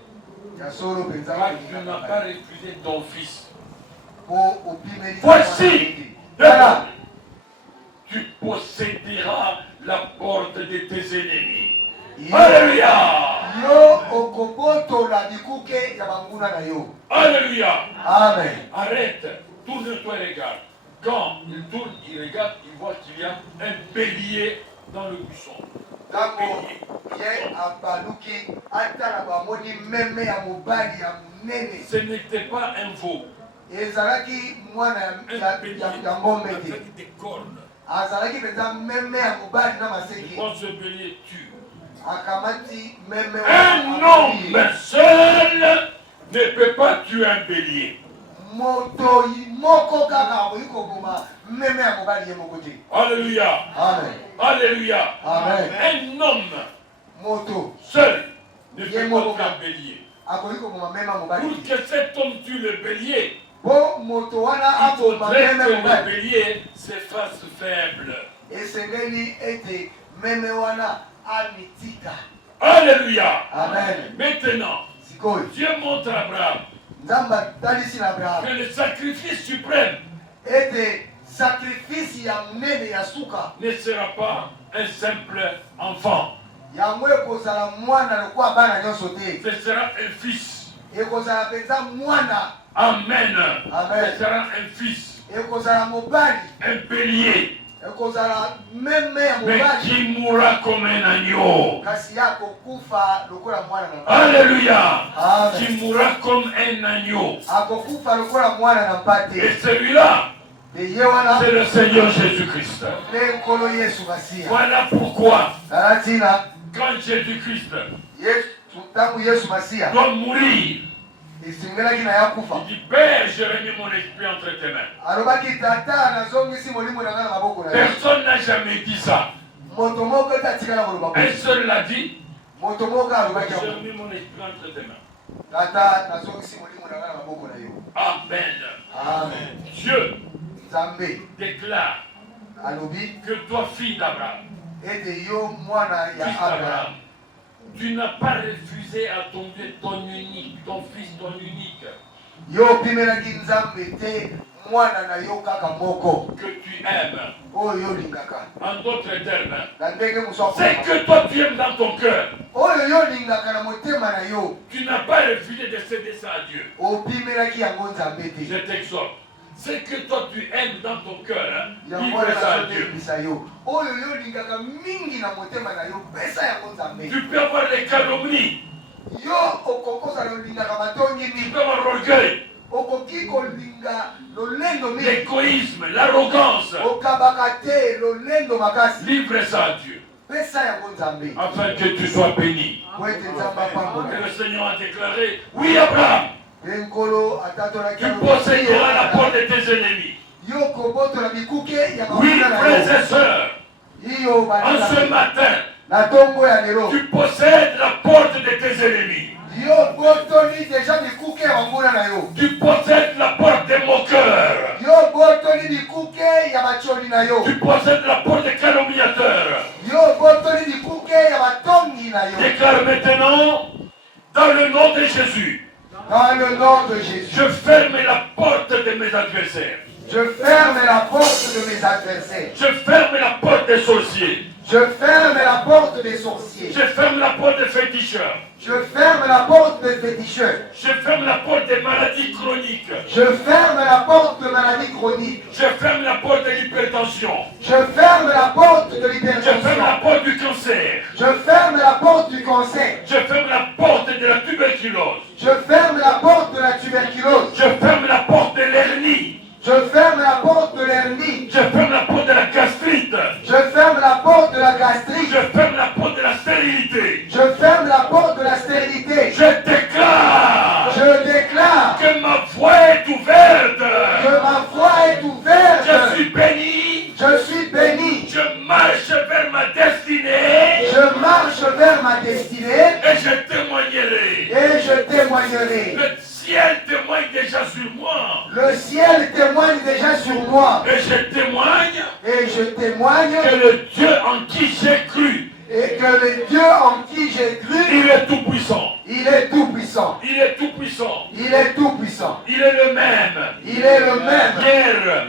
Ya solo penza car tu ne m'as pas refusé ton fils. Po opimeli Voici, Voilà. tu posséderas la porte de tes ennemis. Yo- Alléluia. Yo okobotola bikuke ya banguna na yo. Alléluia. Amen. Arrête, tourne-toi et regarde. Quand il tourne, il regarde, il voit qu'il y a un bélier dans le buisson. Tango ye abaluki atala bamoni meme ya mobali ya munene. Ce n'était pas un veau, Ezalaki mwana un bélier ya ngombe te. avec des cornes. Azalaki penza meme ya mobali na Je maseki. pense que ce bélier tue. Akamati meme Un homme seul ne peut pas tuer un bélier. moto moko kaka akoki koboma meme ya mobali ye moko te. Alléluia. Amen. Alléluia. Amen. Un homme Moto seul ne peut Bien, pas mon tuer un bélier. akoki koboma meme ya mobali Pour te. que cet homme tue le bélier, Po moto wana il aboma faudrait meme que ya le mobali bélier se fasse faible. esengeli ete meme wana amitika. Alléluia. Amen. Maintenant, Sikoyo Dieu montre à Abraham nzambe atalisi na Abraham que le sacrifice suprême ete sakrifisi ya munene ya suka ne sera pas un simple enfant. yango ekozala mwana lokola bana nyonso te. Ce sera un fils. Ekozala penza mwana. Amen. Amen. Ce sera un fils. Ekozala mobali. Un bélier. Ekozala meme ya Mais mobali. qui mourra comme un agneau. Kasi akokufa lokola mwana na mpate. Alléluia. Amen. Qui mourra comme un agneau. Akokufa lokola mwana na Et mpate. celui-là, De ye wana c'est le Seigneur Jésus-Christ. ne nkolo Yesu Masiya. Voilà pourquoi, Tala ntina quand Jésus-Christ ntango Yesu Masiya doit mourir, esengelaki na ya kufa. il dit, Père, je remets mon esprit entre tes mains. Alobaki tata nazongisi molimo na ngai na maboko na yo. Personne n'a jamais dit ça. Moto moko ete atikala koloba Un boye. seul l'a dit, Moto moko alobaki je yango. remets mon esprit entre tes mains. Tata nazongisi molimo na ngai na maboko na yo. Amen. Amen. Dieu Nzambe déclare alobi que toi, fille d'Abraham, ete yo mwana ya fils Abraham d'Abraham, tu n'as pas refusé à ton Dieu ton unique, ton fils, ton unique. yo opimelaki Nzambe te mwana na yo kaka moko que tu aimes. oyo lingaka En d'autres termes, na ndenge mosusu c'est que toi tu aimes dans ton cœur. oyo yo lingaka na motema na yo Tu n'as pas refusé de céder ça à Dieu. opimelaki yango nzambe te Je t'exhorte. C'est que toi tu aimes dans ton cœur. yango Livre ça à Dieu. nazotebisa yo oyo yo lingaka mingi na motema na yo pesa yango nzambe Tu peux avoir les calomnies. yo okokozala olingaka matongi Tu mingi peux avoir l'orgueil, okoki kolinga lolendo mingi l'égoïsme, l'arrogance. okabaka te lolendo makasi Livre ça à Dieu. pesa yango nzambe Afin que tu sois béni. po ete nzambe apambola Et le Seigneur a déclaré, oui Abraham, ye nkolo atatolaki tu posséderas la porte de tes ennemis. yo kobotola bikuke ya Oui, bamuna na frères yo et sœurs, iyo en ce bana matin, na ntongo ya lelo tu possèdes la porte de tes ennemis. yo botoli deja bikuke ya bamuna na yo Tu possèdes la porte des moqueurs. yo botoli bikuke ya batioli na yo Tu possèdes la porte des calomniateurs. yo botoli bikuke ya batongi na yo Déclare maintenant, dans le nom de Jésus, dans le nom de Jésus je ferme la porte de mes adversaires. je ferme la porte de mes adversaires Je ferme la porte des sorciers. je ferme la porte des sorciers Je ferme la porte des féticheurs. je ferme la porte des féticheurs Je ferme la porte des maladies chroniques. je ferme la porte de maladies chroniques Je ferme la porte de l'hypertension. je ferme la porte de Je ferme l'hypertension la porte du cancer. je ferme la porte du cancer Je ferme la porte de la tuberculose. je ferme la porte de la tuberculose Je ferme la porte de l'hernie. je ferme la porte de l'hernie Je ferme la porte de la gastrite. je ferme la porte de la gastrite Je ferme la porte de la stérilité. je ferme la porte de la stérilité Je déclare je déclare que ma voie est ouverte. que ma foi est ouverte Je suis béni. je suis béni Je marche vers ma destinée. je marche vers ma destinée Et je témoignerai. et je témoignerai Le ciel témoigne déjà sur moi. le ciel témoigne déjà sur moi Et je témoigne et je témoigne que le Dieu en qui j'ai cru, et que le Dieu en qui j'ai cru, il est tout puissant. il est tout puissant. Il est tout puissant. Il est tout puissant. Il est le même. Il est le même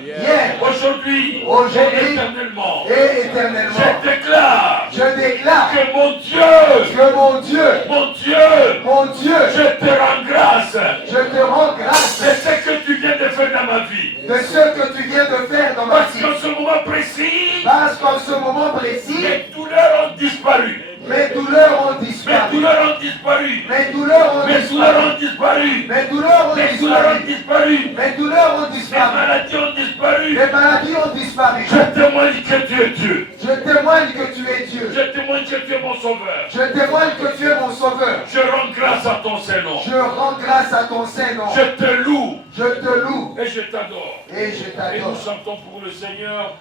Hier, aujourd'hui, Aujourd'hui, et éternellement. et éternellement. Je déclare Je déclare que mon Dieu, que mon Dieu, mon Dieu, je te rends grâce je te rends grâce de ce que tu viens de faire dans ma vie. de ce que tu viens de faire dans ma Parce vie. qu'en ce moment précis, Parce qu'en ce moment précis, mes douleurs ont disparu. mes douleurs ont Mes disparu. douleurs ont disparu. Mes douleurs ont Mes douleurs disparu. ont disparu. Mes douleurs ont Mes douleurs ont disparu. disparu. Mes douleurs ont Mes disparu. maladies ont disparu. Les maladies ont disparu. Je témoigne que tu es Dieu. Je témoigne que tu es Dieu. Je témoigne que tu es mon sauveur. Je témoigne que tu es mon sauveur. Je rends grâce à ton Saint-Nom. Je rends grâce à ton Saint-Nom. Je te loue Je te loue et je t'adore. et je Et nous t'adore. chantons pour le Seigneur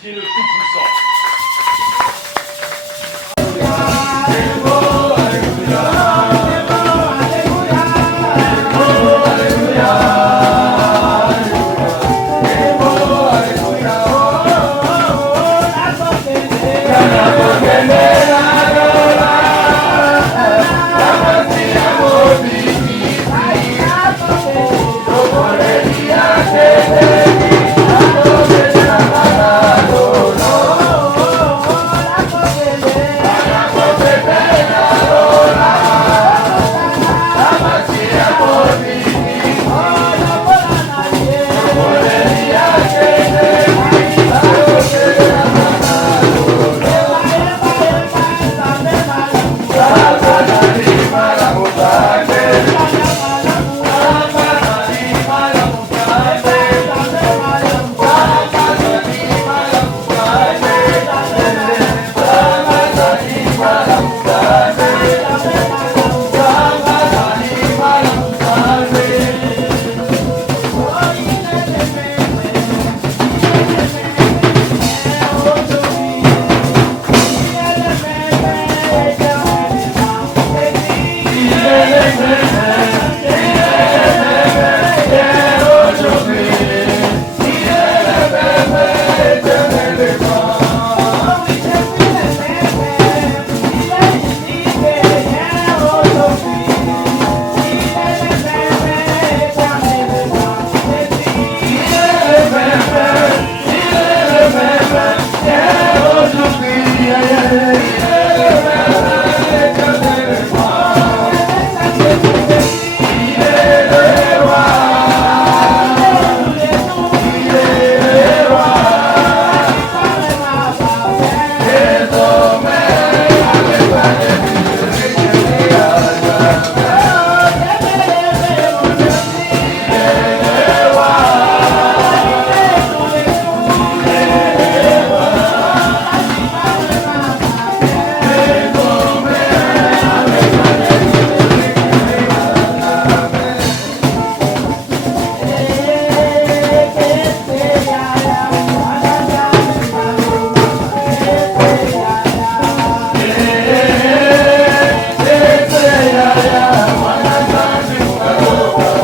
qui est le Tout-Puissant.